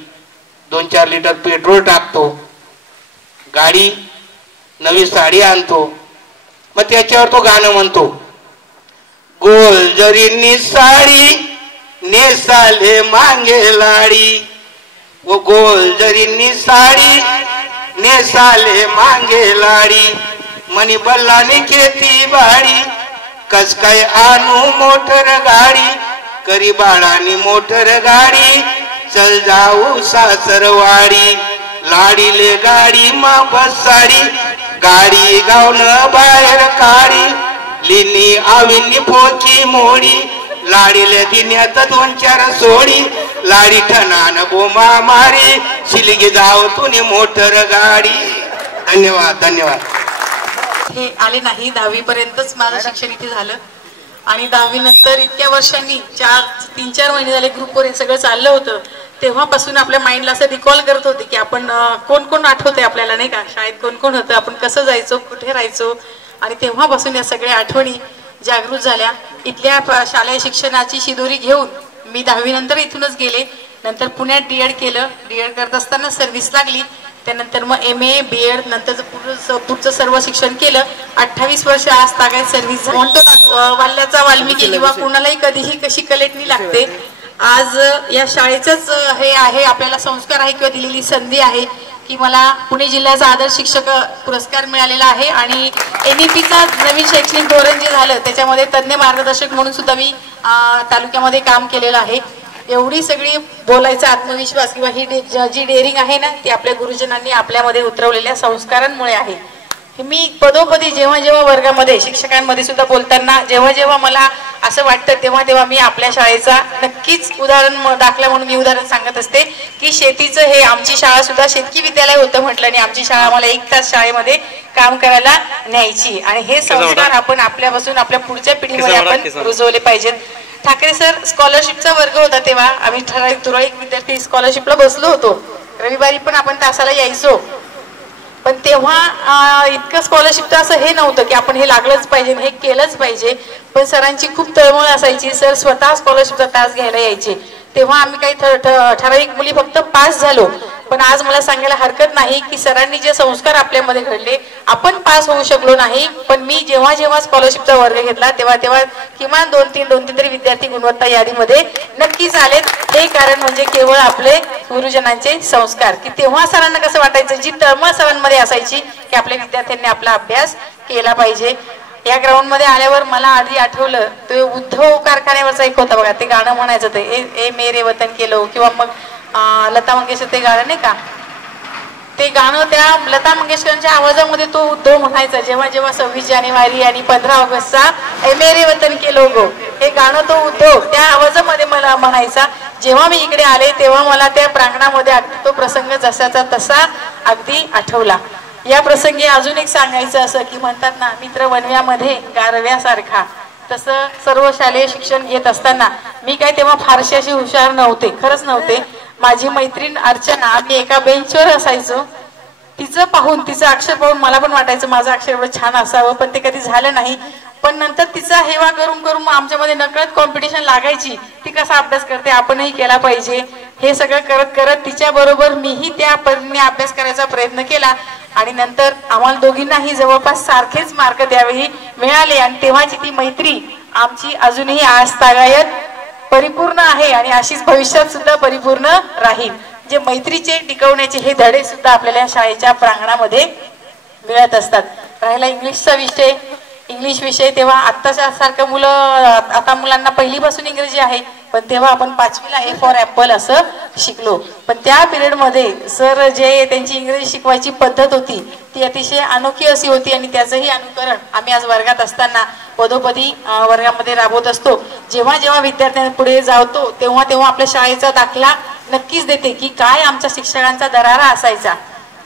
2-4 लिटर पेट्रोल टाकतो, गाडी, नवी साडी आणतो. मग त्याच्यावर तो गाणं म्हणतो, गोलजरींनी साडी नेसाले मांगे लाडी, वो गोलजरींनी साडी नेसाले मांगे लाडी, मनी बल्लाने खेती बाड़ी, कस काय आणू मोटर गाडी, करी बाळानी मोटर गाडी, चल जाऊ सासरवाडी, लाडीले गाडी मा बसाडी, गाडी गावन बाहेर काढी, लिनी आविनी पोची मोडी, लाडीले दिन्यात 2-4 सोडी, लाडी ठणान बोमा मारी, शिलगी जाऊ तुने मोटर गाडी. धन्यवाद धन्यवाद. हे आले नाही, 10वी पर्यंतच माझं शिक्षण इथे झालं. आणि 10वी नंतर इतक्या वर्षांनी 3-4 महिने झाले ग्रुपवर हे सगळं चाललं होतं. तेव्हापासून आपल्या माइंडला असं रिकॉल करत होते की आपण कोण कोण आठवतंय आपल्याला, नाही का, शाळेत कोण कोण होतं, आपण कसं जायचो, कुठे राहायचो. आणि तेव्हापासून या सगळ्या आठवणी जागृत झाल्या. इथल्या शालेय शिक्षणाची शिदोरी घेऊन मी 10वी नंतर इथूनच गेले. नंतर पुण्यात D.Ed केलं. D.Ed करत असताना सर्व्हिस लागली. त्यानंतर मग MA BEd नंतर पुढचं सर्व शिक्षण केलं. 28 वर्ष आज तागायत सर्व्हिस. म्हणतो ना वाल्याचा वाल्मिकी किंवा कुणालाही कधीही कशी कलेटणी लागते. आज या शाळेचंच हे आहे, आपल्याला संस्कार आहे किंवा दिलेली संधी आहे की मला पुणे जिल्ह्याचा आदर्श शिक्षक पुरस्कार मिळालेला आहे. आणि NEPचा नवीन शैक्षणिक धोरण जे झालं त्याच्यामध्ये तज्ञ मार्गदर्शक म्हणून सुद्धा मी तालुक्यामध्ये काम केलेलं आहे. एवढी सगळी बोलायचा आत्मविश्वास किंवा ही जी डेअरिंग आहे ना, ती आपल्या गुरुजनांनी आपल्यामध्ये उतरवलेल्या संस्कारांमुळे आहे. मी पदोपदी जेव्हा जेव्हा वर्गामध्ये शिक्षकांमध्ये सुद्धा बोलताना जेव्हा जेव्हा मला असं वाटतं तेव्हा तेव्हा मी आपल्या शाळेचा नक्कीच उदाहरण दाखला म्हणून मी उदाहरण सांगत असते की शेतीचं हे आमची शाळा सुद्धा शेतकी विद्यालय होतं म्हटलं आणि आमची शाळा आम्हाला 1 तास शाळेमध्ये काम करायला न्यायची. आणि हे संस्कार आपण आपल्यापासून आपल्या पुढच्या पिढीमध्ये आपण रुजवले पाहिजेत. ठाकरे सर स्कॉलरशिपचा वर्ग होता तेव्हा आम्ही तुरळक विद्यार्थी स्कॉलरशिपला बसलो होतो. रविवारी पण आपण तासाला यायचो. पण तेव्हा इतकं स्कॉलरशिपचं असं हे नव्हतं की आपण हे लागलंच पाहिजे, हे केलंच पाहिजे. पण सरांची खूप तळमळ असायची. सर स्वतः स्कॉलरशिपचा तास घ्यायला यायचे. तेव्हा आम्ही काही ठराविक मुली फक्त पास झालो. पण आज मला सांगायला हरकत नाही की सरांनी जे संस्कार आपल्यामध्ये घडले, आपण पास होऊ शकलो नाही. पण मी जेव्हा जेव्हा स्कॉलरशिपचा वर्ग घेतला तेव्हा तेव्हा किमान 2-3 तरी विद्यार्थी गुणवत्ता यादीमध्ये नक्कीच आलेत. हे कारण म्हणजे केवळ आपले गुरुजनांचे संस्कार, की तेव्हा सरांना कसं वाटायचं, जी तळमळ सरांमध्ये असायची की आपल्या विद्यार्थ्यांनी आपला अभ्यास केला पाहिजे. या ग्राउंड मध्ये आल्यावर मला आधी आठवलं ते उद्धव कारखान्यावरचं एक होतं बघा, ते गाणं म्हणायचं ते ए मेरे वतन के लोग, किंवा मग लता मंगेशकर ते गाणं नाही का, ते गाणं त्या लता मंगेशकरांच्या आवाजामध्ये तो उद्धव म्हणायचा जेव्हा जेव्हा 26 जानेवारी आणि 15 ऑगस्टचा ए मेरे वतन के लोगो हे गाणं तो उद्धव त्या आवाजामध्ये मला म्हणायचा. जेव्हा मी इकडे आले तेव्हा मला त्या प्रांगणामध्ये अगदी तो प्रसंग जसाचा तसा अगदी आठवला. या प्रसंगी अजून एक सांगायचं असं की म्हणतात ना, मित्र वनव्यामध्ये गारव्यासारखा, तसं सर्व शालेय शिक्षण घेत असताना मी काय तेव्हा फारशी अशी हुशार नव्हते, खरंच नव्हते. माझी मैत्रीण अर्चना, आम्ही एका बेंचवर असायचो. तिचं पाहून, तिचं अक्षर पाहून मला पण वाटायचं माझं अक्षर एवढं छान असावं, पण ते कधी झालं नाही. पण नंतर तिचा हेवा करून करून आमच्यामध्ये नकळत कॉम्पिटिशन लागायची, ती कसा अभ्यास करते आपणही केला पाहिजे. हे सगळं करत करत तिच्या बरोबर मीही त्या परीने अभ्यास करायचा प्रयत्न केला आणि नंतर आम्हाला दोघींनाही जवळपास सारखेच मार्क द्यावेही मिळाले. आणि तेव्हाची ती मैत्री आमची अजूनही आजतागायत परिपूर्ण आहे आणि अशीच भविष्यात सुद्धा परिपूर्ण राहील. जे मैत्रीचे टिकवण्याचे हे धडे सुद्धा आपल्याला शाळेच्या प्रांगणामध्ये मिळत असतात. राहिला इंग्लिशचा विषय, इंग्लिश विषय तेव्हा आत्ताच्या सारखं मुलं, आता मुलांना पहिलीपासून इंग्रजी आहे, पण तेव्हा आपण 5वीला ए फॉर ऍपल असं शिकलो. पण त्या पिरियडमध्ये सर जे त्यांची इंग्रजी शिकवायची पद्धत होती ती अतिशय अनोखी अशी होती आणि त्याचंही अनुकरण आम्ही आज वर्गात असताना पदोपदी वर्गामध्ये राबवत असतो. जेव्हा जेव्हा विद्यार्थ्यांपुढे जातो तेव्हा तेव्हा आपल्या शाळेचा दाखला नक्कीच देते की काय आमच्या शिक्षकांचा दरारा असायचा.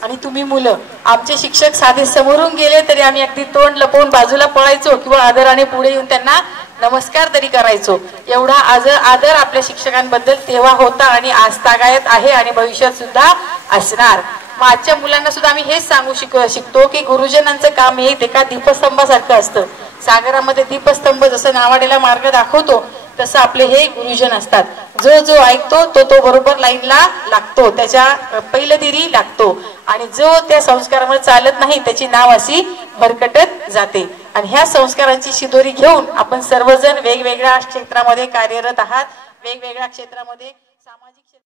आणि तुम्ही मुलं, आमचे शिक्षक साधे समोरून गेले तरी आम्ही अगदी तोंड लपवून बाजूला पळायचो किंवा आदराने पुढे येऊन त्यांना नमस्कार तरी करायचो. एवढा आदर आपल्या शिक्षकांबद्दल तेव्हा होता आणि आजतागायत आहे आणि भविष्यात सुद्धा असणार. मग आजच्या मुलांना सुद्धा आम्ही हेच सांगू शिकतो की गुरुजनांचं काम हे एका दीपस्तंभासारखं असतं. सागरामध्ये दीपस्तंभ जसं नावाडेला मार्ग दाखवतो तसं आपले हे गुरुजन असतात. जो जो ऐकतो तो तो बरोबर लाईनला लागतो, त्याच्या पहिलदिरी लागतो आणि जो त्या संस्कारामुळे चालत नाही त्याची नाव अशी भरकटत जाते. आणि ह्या संस्कारांची शिदोरी घेऊन आपण सर्वजण वेगवेगळ्या क्षेत्रामध्ये कार्यरत आहात. वेगवेगळ्या क्षेत्रामध्ये सामाजिक